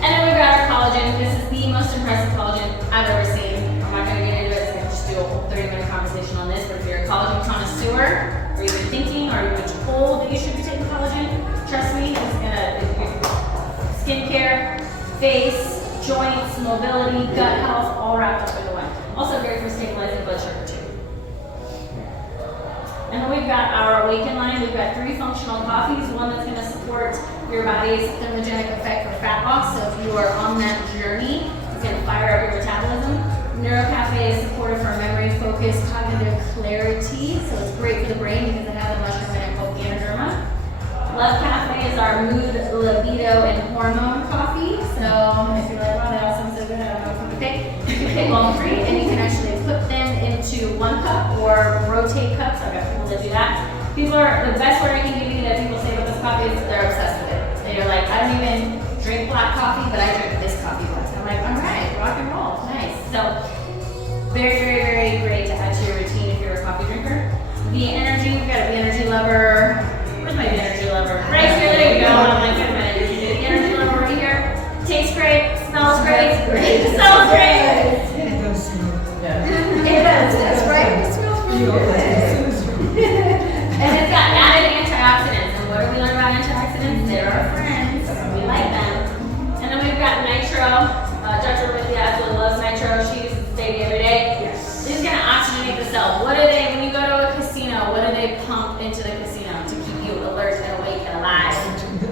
And then we've got our collagen. This is the most impressive collagen I've ever seen. I'm not going to get into it, so I'm just do a whole 30-minute conversation on this. But if you're a collagen connoisseur, or you've been thinking, or you've been told that you should be taking collagen, trust me, it's gonna skincare, face, joints, mobility, gut health, all wrapped up into one. Also great for stabilizing blood sugar too. And then we've got our Awaken line. We've got 3 functional coffees. One that's going to support your body's thermogenic effect for fat loss. So if you are on that journey, it's going to fire up your metabolism. NeuroCafe is supportive for memory, focus, cognitive clarity. So it's great for the brain because it has a mushroom in it called Ganoderma. Love Cafe is our mood, libido, and hormone coffee. So if you're like, wow, that all sounds so good, I don't know if I'm going to pick. You can pick all 3, and you can actually put them into 1 cup or rotate cups. I've got people that do that. The best word I can give you that people say about this coffee is they're obsessed with it. They're like, I don't even drink black coffee, but I drink this coffee best. I'm like, all right, rock and roll, nice. So very, very, very great to add to your routine if you're a coffee drinker. The energy, we've got a energy lover. Where's my energy lover? Right here, there you go. I'm like, wait a minute, the energy lover right here. Tastes great, smells great, smells great. It does smell good. It does, that's right. It smells really good. And it's got added antioxidants. And what do we learn about antioxidants? They're our friends. We like them. And then we've got nitro. Dr. Olivia absolutely loves nitro. She uses it daily every day. This is going to oxygenate the cell. What do they, when you go to a casino, what do they pump into the casino to keep you alert and awake and alive?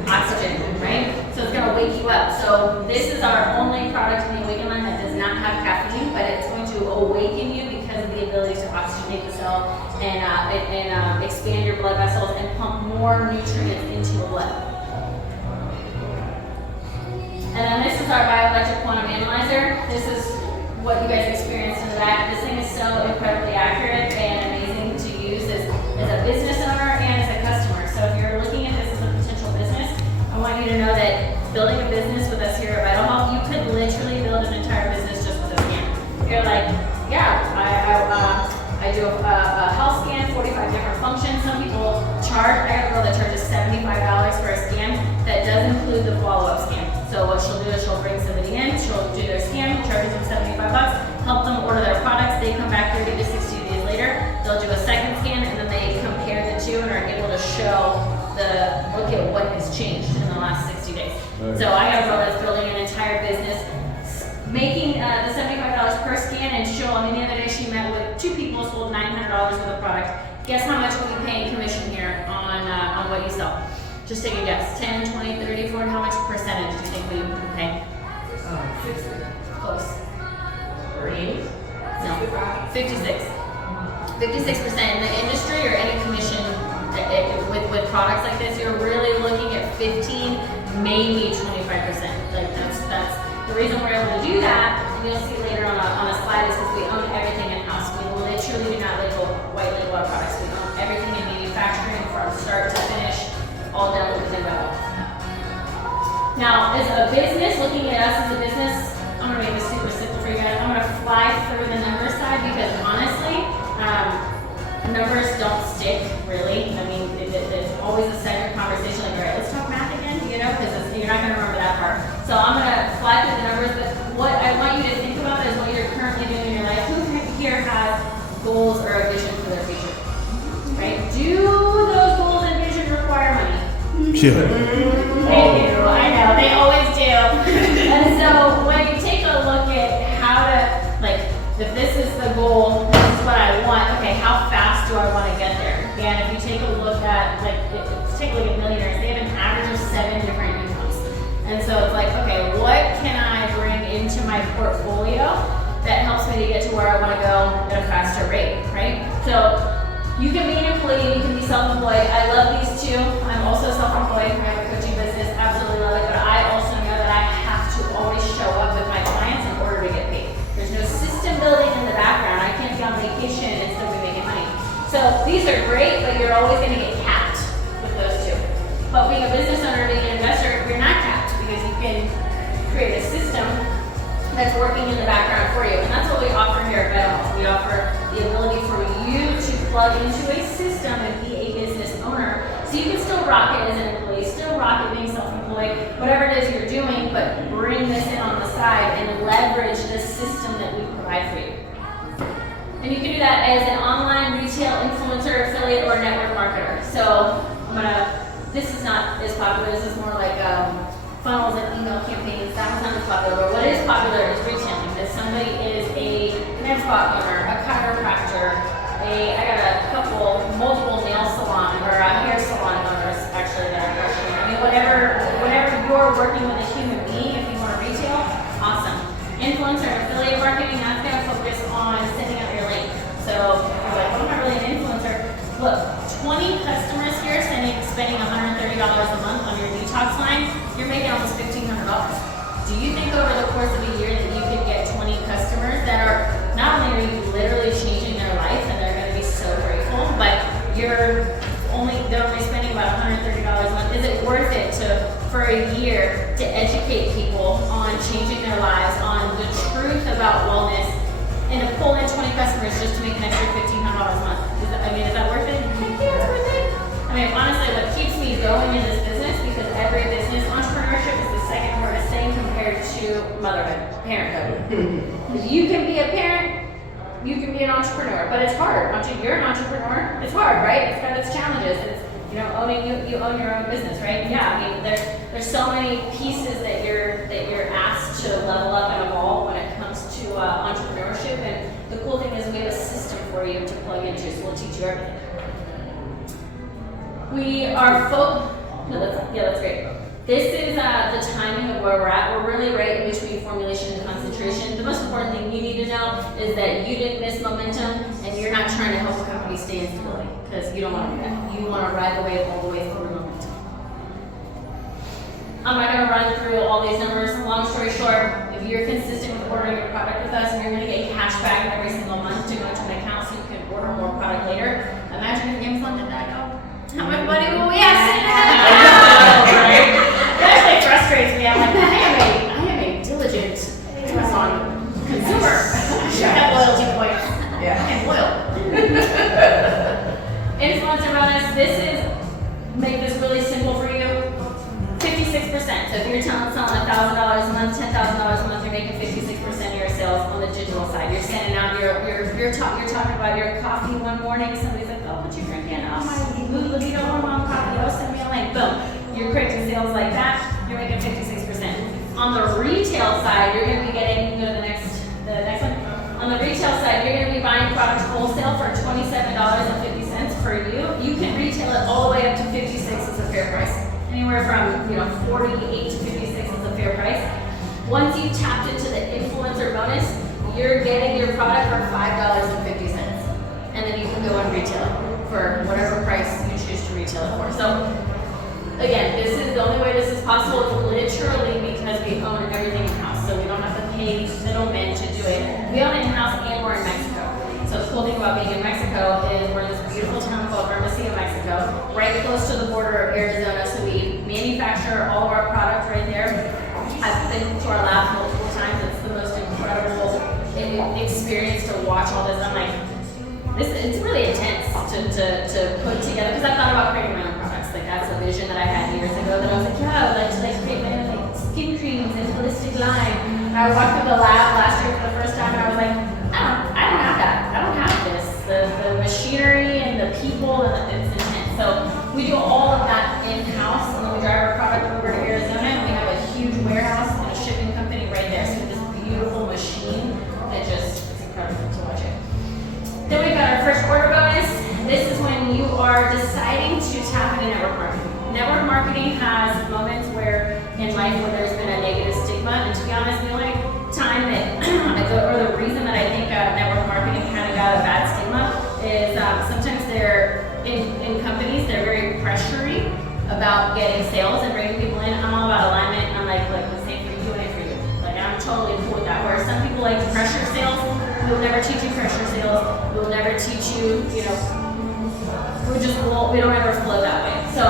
Oxygen, right? So it's going to wake you up. So this is our only product in the Awaken line that does not have caffeine, but it's going to awaken you because of the ability to oxygenate the cell and expand your blood vessels and pump more nutrients into your blood. And then this is our bioelectric quantum analyzer. This is what you guys experienced in the back. This thing is so incredibly accurate and amazing to use as a business owner and as a customer. So if you're looking at this as a potential business, I want you to know that building a business with us here at Vital Health, you could literally build an entire business just with a scan. You're like, yeah, I do a health scan, 45 different functions. Some people charge, I got a girl that charges $75 for a scan that does include the follow-up scan. So what she'll do is she'll bring somebody in, she'll do their scan, charges them $75, help them order their products. They come back 30 to 60 days later, they'll do a second scan, and then they compare the two and are able to show look at what has changed in the last 60 days. Right. So I got a girl that's building an entire business, making the $75 per scan, and the other day she met with 2 people, sold $900 worth of product. Guess how much we'll be paying commission here on what you sell? Just take a guess. 10, 20, 30, 40, how much percentage do you think we pay? 60. Close. 48? No, 56. 56% in the industry or any commission with products like this, you're really looking at 15, maybe 25%. Like that's the reason we're able to do that, and you'll see later on a slide, is because we own everything in-house. We literally do not white label our products. We own everything in manufacturing from start to finish, all done within Vital. Now, as a business, looking at us as a business, I'm gonna make this super simple for you guys. I'm gonna fly through the numbers side because honestly, numbers don't stick really. I mean, it's always a centered conversation like, all right, let's talk math again, because you're not gonna remember that part. So I'm gonna fly through the numbers, but what I want you to think about is what you're currently doing in your life. Who here has goals or a vision for their future? Right? Do those goals and visions require money? Yeah. They do, I know, they always do. And so when you take a look at how to, if this is the goal, this is what I want, okay, how fast do I want to get there? And if you take a look at, take a look at millionaires, they have an average of 7 different incomes. And so it's like, okay, what can I bring into my portfolio that helps me to get to where I want to go at a faster rate, right? So You can be an employee, you can be self-employed. I love these two. I'm also self-employed. I have a coaching business, absolutely love it. But I also know that I have to always show up with my clients in order to get paid. There's no system building in the background. I can't be on vacation and still be making money. So these are great, but you're always going to get capped with those two. But being a business owner, being an investor, you're not capped because you can create a system that's working in the background for you. And that's what we offer here at BetterHealth. We offer the ability for you to plug into a system and be a business owner. So you can still rock it as an employee, still rock it being self-employed, whatever it is you're doing, but bring this in on the side and leverage the system that we provide for you. And you can do that as an online retail influencer, affiliate, or network marketer. So this is not as popular, this is more like funnels and email campaigns. That one's not as popular, but what is popular is retailing. If somebody is a med spa owner, a chiropractor, I got multiple nail salon or hair salon owners actually that are crushing. I mean, whenever you're working with a human being, if you want to retail, awesome. Influencer and affiliate marketing, that's going to focus on sending out your link. So you're like, well, I'm not really an influencer. Look, 20 customers here spending $130 a month on your detox line, you're making almost $1,500. Do you think over the course of a year that you could get 20 customers that are, not only are you literally changing their life and they're going to be so grateful, but they're only spending about $130 a month. Is it worth it for a year to educate people on changing their lives, on the truth about wellness, and to pull in 20 customers just to make an extra $1,500 a month? Is that worth it? Heck yeah, it's worth it. I mean, honestly, what keeps me going in this business, because every business, entrepreneurship is the second hardest thing compared to motherhood, parenthood. If you can be a parent, you can be an entrepreneur, but it's hard. You're an entrepreneur, it's hard, right? It's got its challenges. It's, you own your own business, right? Yeah, I mean, there's so many pieces that you're asked to level up and evolve when it comes to entrepreneurship. And the cool thing is we have a system for you to plug into, so we'll teach you everything. We are that's great. This is the timing of where we're at. We're really right in between formulation and concentration. The most important thing you need to know is that you didn't miss momentum and you're not trying to help a company stay in stability, because you don't want to do that. You want to ride the wave all the way through momentum. I'm not going to run through all these numbers. Long story short, if you're consistent with ordering your product with us and you're going to get cash back every single month to go to an account so you can order more product later, imagine if Amazon did that. How much money will we have sitting in that account? That actually frustrates me. I'm like, I am a diligent Amazon consumer. I should have loyalty points. Yeah. I am loyal. Influencer bonus. Make this really simple for you. 56%. So if you're selling $1,000 a month, $10,000 a month, you're making 56% of your sales on the digital side. You're sending out you're talking about your coffee one morning. Somebody's like, oh, what you drinking? Oh, my Libido Hormone coffee. Oh, send me a link. Boom. You're creating sales like that. You're making 56%. On the retail side, you're going to be getting, go to the next one. On the retail side, you're going to be buying products wholesale for $27.50 for you. You can retail it all the way up to 56 as a fair price. Anywhere from 48 to 56 is a fair price. Once you've tapped into the influencer bonus, you're getting your product for $5.50, and then you can go and retail it for whatever price you choose to retail it for. So again, this is the only way this is possible is literally because we own everything in house, so we don't have to pay middlemen to do it. We own it in house and we're in Mexico. So the cool thing about being in Mexico is we're in this beautiful town called Hermosillo, Mexico, right close to the border of Arizona. So we manufacture all of our product right there. I've been to our lab multiple times. It's the most incredible experience to watch all this. I'm like, it's really intense to put together, because I thought about creating my own products. Like that's a vision that I had years ago. That I was like, yeah, I would like to create my own skin creams and holistic line. And I walked through the lab last year for the first time, and I was like, I don't have that. I don't have this. The machinery and the people, and it's intense. So we do all of that in-house, and then we drive our product over to Arizona, and we have a huge warehouse and a shipping company right there. So this beautiful machine that it's incredible to watch it. Then we've got our first order bonus. This is when you are deciding to tap into network marketing. Network marketing has moments in life where there's been a negative stigma, and to be honest, the only time that, or the reason that I think network marketing kind of got a bad stigma is sometimes there about getting sales and bringing people in. I'm all about alignment. I'm like, look, this ain't for you, it ain't for you. Like, I'm totally cool with that. Where some people like pressure sales, we'll never teach you pressure sales. We'll never teach you, you know, we don't ever flow that way. So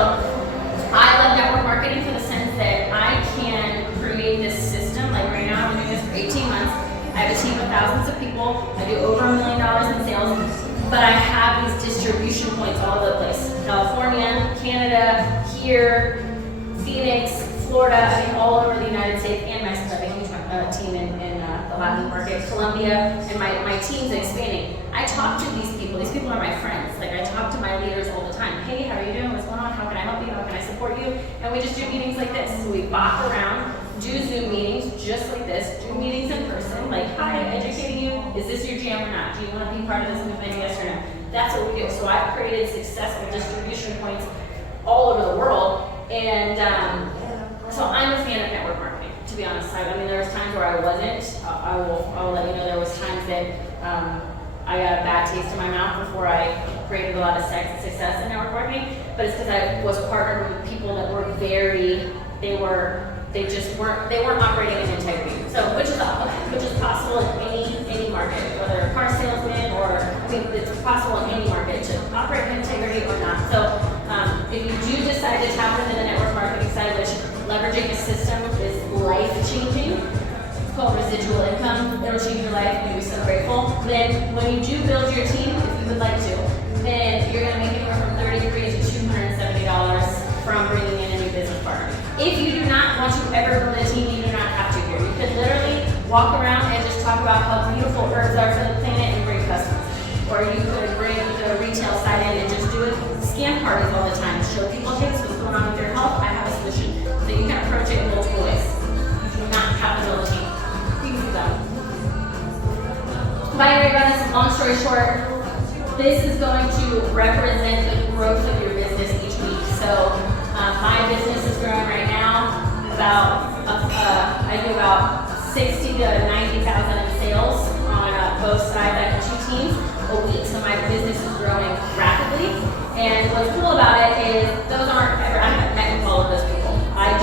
I love network marketing for the sense that I can create this system. Like right now, I'm doing this for 18 months. I have a team of thousands of people. I do over $1 million in sales, but I have these distribution points all over the place. California, Canada, here, Phoenix, Florida, I mean all over the United States and Mexico. I have a huge team in the Latin market, Colombia, and my team's expanding. I talk to these people. These people are my friends. Like I talk to my leaders all the time. Hey, how are you doing? What's going on? How can I help you? How can I support you? And we just do meetings like this. So we bop around, do Zoom meetings just like this, do meetings in person, like, hi, I'm educating you. Is this your jam or not? Do you want to be part of this movement, yes or no? That's what we do. So I've created successful distribution points all over the world. And so I'm a fan of network marketing, to be honest. I mean, there was times where I wasn't. I will let you know there was times that I got a bad taste in my mouth before I created a lot of success in network marketing. But it's because I was partnered with people that were they weren't operating in integrity. So which is possible in any market, whether a car salesman or, I mean, it's possible in any market to operate in integrity or not. So if you do decide to tap into the network marketing side, which leveraging a system is life-changing, it's called residual income, it'll change your life, you'll be so grateful. Then when you do build your team, if you would like to, then you're gonna make anywhere from $33 to $270 from bringing in a new business partner. If you do not want to ever build a team, you do not have to here. You could literally walk around and just talk about how beautiful herbs are for the planet and bring customers. Or you could bring the retail side in and just do it scam parties all the time. Show people, hey, this is what's going on with your health, I have a solution. So you can approach it in multiple ways. You do not have to build a team. You can do that. By the way, guys, long story short, this is going to represent the growth of your business each week. So my business is growing right now I do about 60 to 90,000 in sales on both sides. I have 2 teams a week, so my business is growing rapidly. And what's cool about it is I haven't met with all of those people. I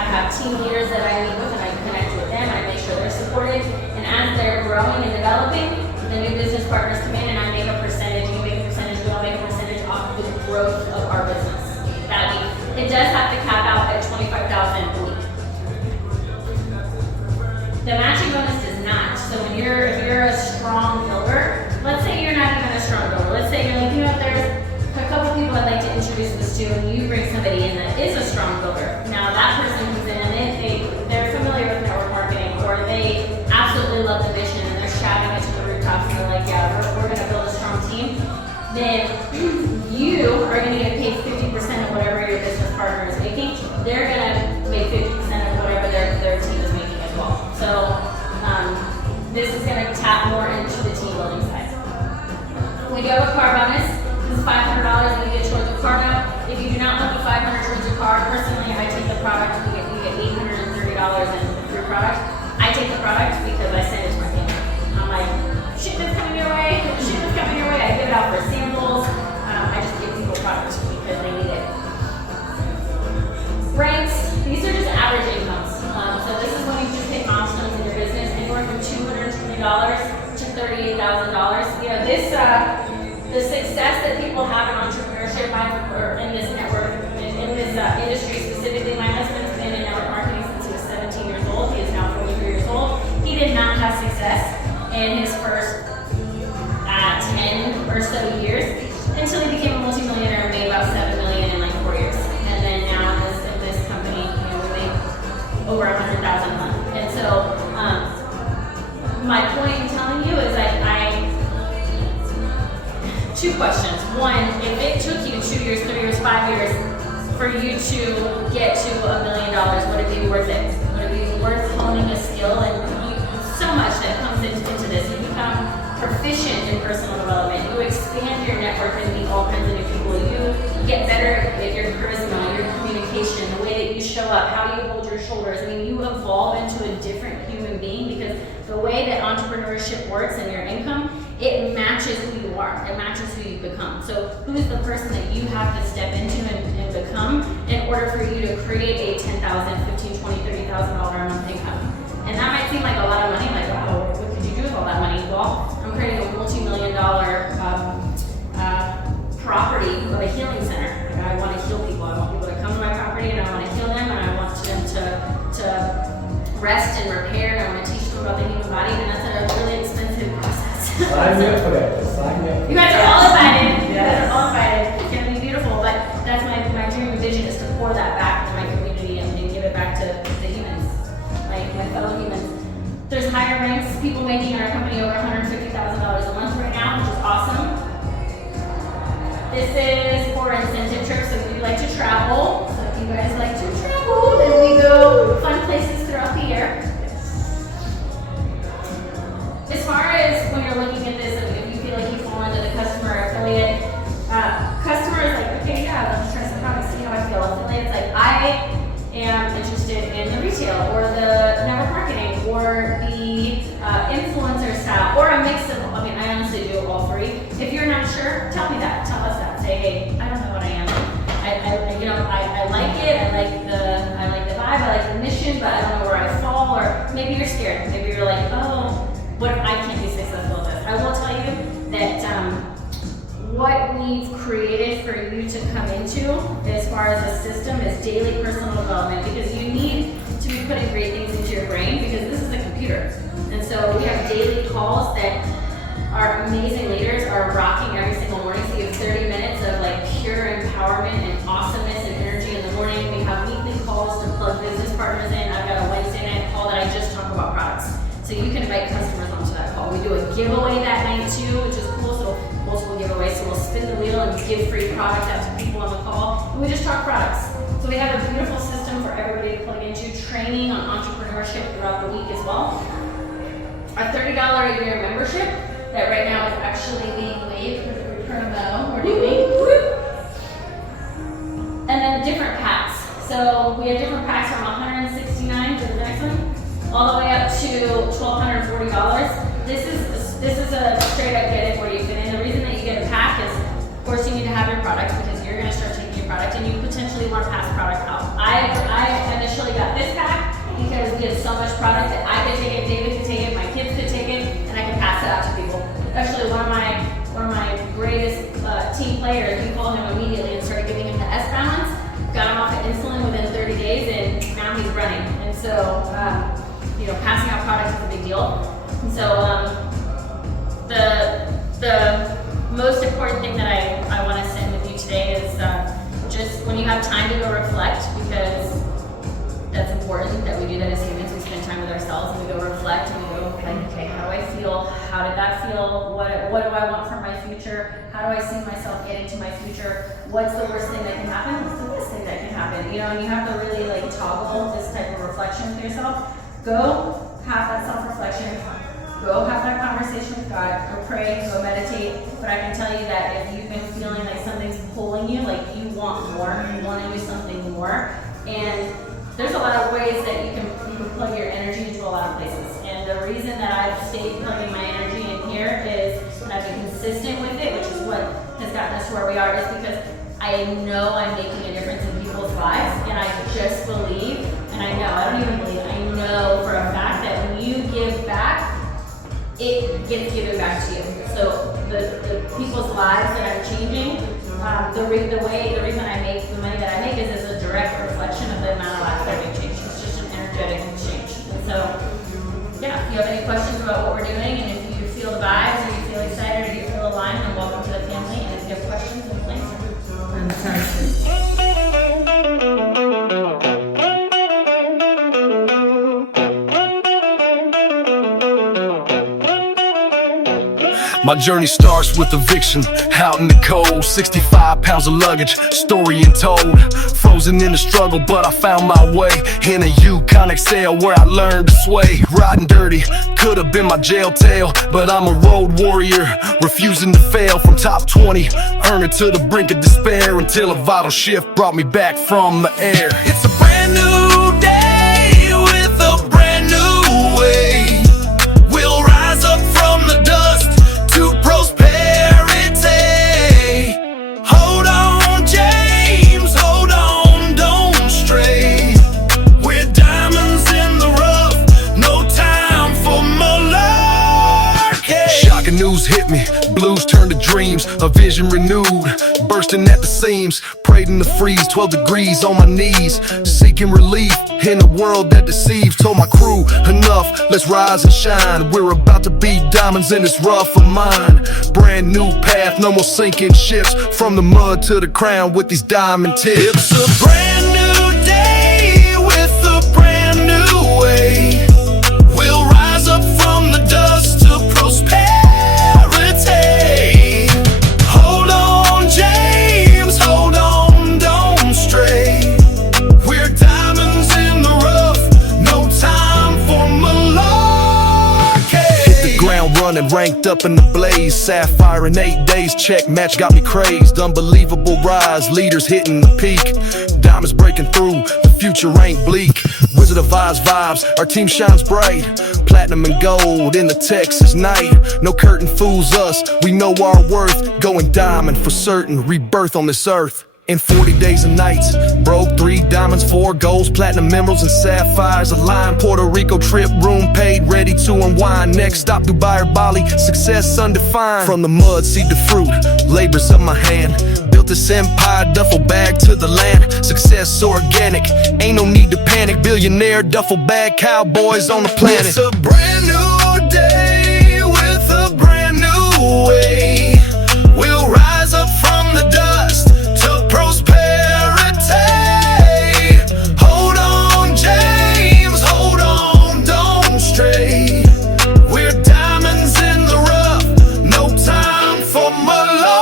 have team leaders that I meet with and I connect with them. I make sure they're supported. And as they're growing and developing, the new business partners come in and I make a percentage. You make a percentage, we all make a percentage off the growth of our business that week. It does have to cap out at $25,000 a week. The matching bonus does not. So if you're a strong builder, let's say you're not even a strong builder. Let's say you're like, you know, there's a couple people I'd like to introduce this to, and you bring somebody in that is a strong builder. Now that person comes in and they're familiar with network marketing, or they absolutely love the vision and they're shouting it to the rooftops and they're like, yeah, we're gonna build a strong team. Then you are gonna get paid 50% of whatever your business partner is making. They're gonna make 50% of whatever their team is making as well. So this is gonna tap more into the team building side. We do have a car bonus. This is $500 that you get towards the car note. If you do not want the $500 towards the car, personally, I take the product. You get $830 in free product. I take the product because I send it to my family. I'm like, shipment's coming your way. Shipment's coming your way. I give it out for samples. I just give people products because they need it. Ranks. These are just average incomes. So this is when you just hit milestones in your business, anywhere from $220 to $38,000. You know, the success that people have in entrepreneurship or in this network, in this industry specifically, my husband's been in network marketing since he was 17 years old. He is now 43 years old. He did not have success in his first 10 or so years until he became a multimillionaire and made about $7 million in like 4 years. And then now in this company, you know, we make over $100,000 a month. And so my point in telling you is two questions. One, if it took you 2 years, 3 years, 5 years for you to get to $1 million, would it be worth it? Would it be worth honing a skill? And so much that comes into this. You become proficient in personal development. You expand your network and meet all kinds of new people. You get better at your charisma, your communication, the way that you show up, how you hold your shoulders. I mean, you evolve into a different human being because the way that entrepreneurship works and your income it matches who you are. It matches who you become. So who is the person that you have to step into and become in order for you to create a $10,000, $15,000, $20,000, $30,000 a month income? And that might seem like a lot of money, like, oh, what could you do with all that money? Well, I'm creating a multi-million-dollar property of a healing center. Like, I want to heal people. I want people to come to my property and I want to heal them and I want them to rest and repair and I want to teach them about the human body, and that's a really expensive process. Sign me up for that. Sign me up. You guys are all invited. You guys are all invited. It's gonna be beautiful, but that's my dream and vision is to pour that back to my community and give it back to the humans, like my fellow humans. There's higher ranks, people making in our company over $150,000 a month right now, which is awesome. This is for incentive trips, so if you like to travel. So if you guys like to travel, then we go fun places throughout the year. As far as when you're looking at this, if you feel like you fall into the customer affiliate, customer is like, okay, yeah, let's try some products, see how I feel. Affiliate is like, I am interested in the retail or the network marketing or the influencer style or a mix of, I mean, I honestly do all three. If you're not sure, tell me that, tell us that. Say, hey, I don't know what I am. I like it, I like the vibe, I like the mission, but I don't know where I fall, or maybe you're scared. Maybe you're like, oh, what if I can't be successful at this? I will tell you that what we've created for you to come into as far as a system is daily personal development, because you need to be putting great things into your brain because this is a computer. And so we have daily calls that our amazing leaders are rocking every single morning. So you have 30 minutes of like pure empowerment and awesomeness and energy in the morning. We have weekly calls to plug business partners in. I've got a Wednesday night call that I just talk about products. So you can invite customers onto that call. We do a giveaway that night too, which is cool. So multiple giveaways. So we'll spin the wheel and give free products out to people on the call. And we just talk products. So we have a beautiful system for everybody to plug into, training on entrepreneurship throughout the week as well. Our $30 a year membership that right now is actually being waived because of the promo we're doing. And then different packs. So we have different packs from $169 to the next one, all the way up to $1,240. This is a straight up get it where you fit in. The reason that you get a pack is, of course, you need to have your product because you're going to start taking your product and you potentially want to pass product out. I initially got this pack because we have so much product that I could take it, David could take it, my kids could take it, and I can pass it out to people. Actually, one of my greatest team players, we called him immediately and started giving him the S balance, got him off of insulin within 30 days, and now he's running. And so, passing out products is a big deal. And so, the most important thing that I want to send with you today is just when you have time to go reflect, because that's important that we do that as humans. We spend time with ourselves and we go reflect and we go like, okay, how do I feel? How did that feel? What do I want for my future? How do I see myself getting to my future? What's the worst thing that can happen? What's the best thing that can happen? And you have to really like toggle this type of reflection with yourself. Go have that self-reflection. Go have that conversation with God. Go pray, go meditate. But I can tell you that if you've been feeling like something's pulling you, like you want more, you want to do something more, and there's a lot of ways that you can plug your energy into a lot of places. And the reason that I've stayed plugging my energy in here is, and I've been consistent with it, which is what has gotten us to where we are, is because I know I'm making a difference in people's lives, and I just believe, and I don't even believe, I know for a fact that when you give back, it gets given back to you. So the people's lives that I'm changing, the reason I make the money that I make is as a direct reflection of the amount of lives that are being changed. It's just an energetic exchange. And so, yeah, if you have any questions about what we're doing, and if you feel the vibes, or you feel excited, or you feel aligned, then welcome to the family. And if you have questions, then please. Fantastic. My journey starts with eviction, out in the cold, 65 pounds of luggage, story untold. Frozen in the struggle, but I found my way in a Yukon XL where I learned to sway. Riding dirty, could have been my jail tale, but I'm a road warrior, refusing to fail. From top 20, earning to the brink of despair, until a vital shift brought me back from the air. It's a brand new day with a brand new way. We'll rise up from the dust to breaking news hit me. Blues turned to dreams, a vision renewed, bursting at the seams. Prayed in the freeze, 12 degrees on my knees, seeking relief in a world that deceives. Told my crew, enough, let's rise and shine. We're about to be diamonds in this rough of mine. Brand new path, no more sinking ships. From the mud to the crown with these diamond tips. It's a brand new day with a brand new way. We'll rise up from the dust to prosperity. Hold on, James, hold on, don't stray. We're diamonds in the rough, no time for malarkey. Hit the ground running, ranked up in the blaze. Sapphire in 8 days, check match got me crazed. Unbelievable rise, leaders hitting the peak. Diamonds breaking through, the future ain't bleak. Wizard of Oz vibes, our team shines bright. Platinum and gold in the Texas night. No curtain fools us, we know our worth. Going diamond for certain, rebirth on this earth. In 40 days and nights, broke 3 diamonds, 4 golds, platinum emeralds and sapphires. A line, Puerto Rico trip, room paid, ready to unwind. Next stop, Dubai or Bali, success undefined. From the mud, seed to fruit, labors of my hand. Built this empire, duffel bag to the land. Success organic, ain't no need to panic. Billionaire, duffel bag, cowboys on the planet. It's a brand new day with a brand new way. We'll rise up from the dust to prosperity. Hold on, James, hold on, don't stray. We're diamonds in the rough, no time for malarkey.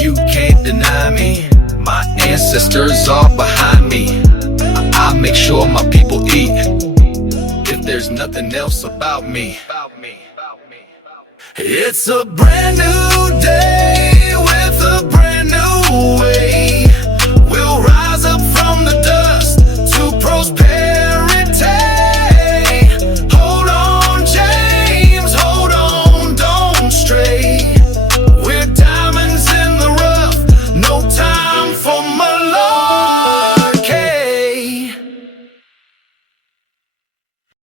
You can't deny me, my ancestors are behind me. I make sure my people eat, if there's nothing else about me. It's a brand new day with a brand new way.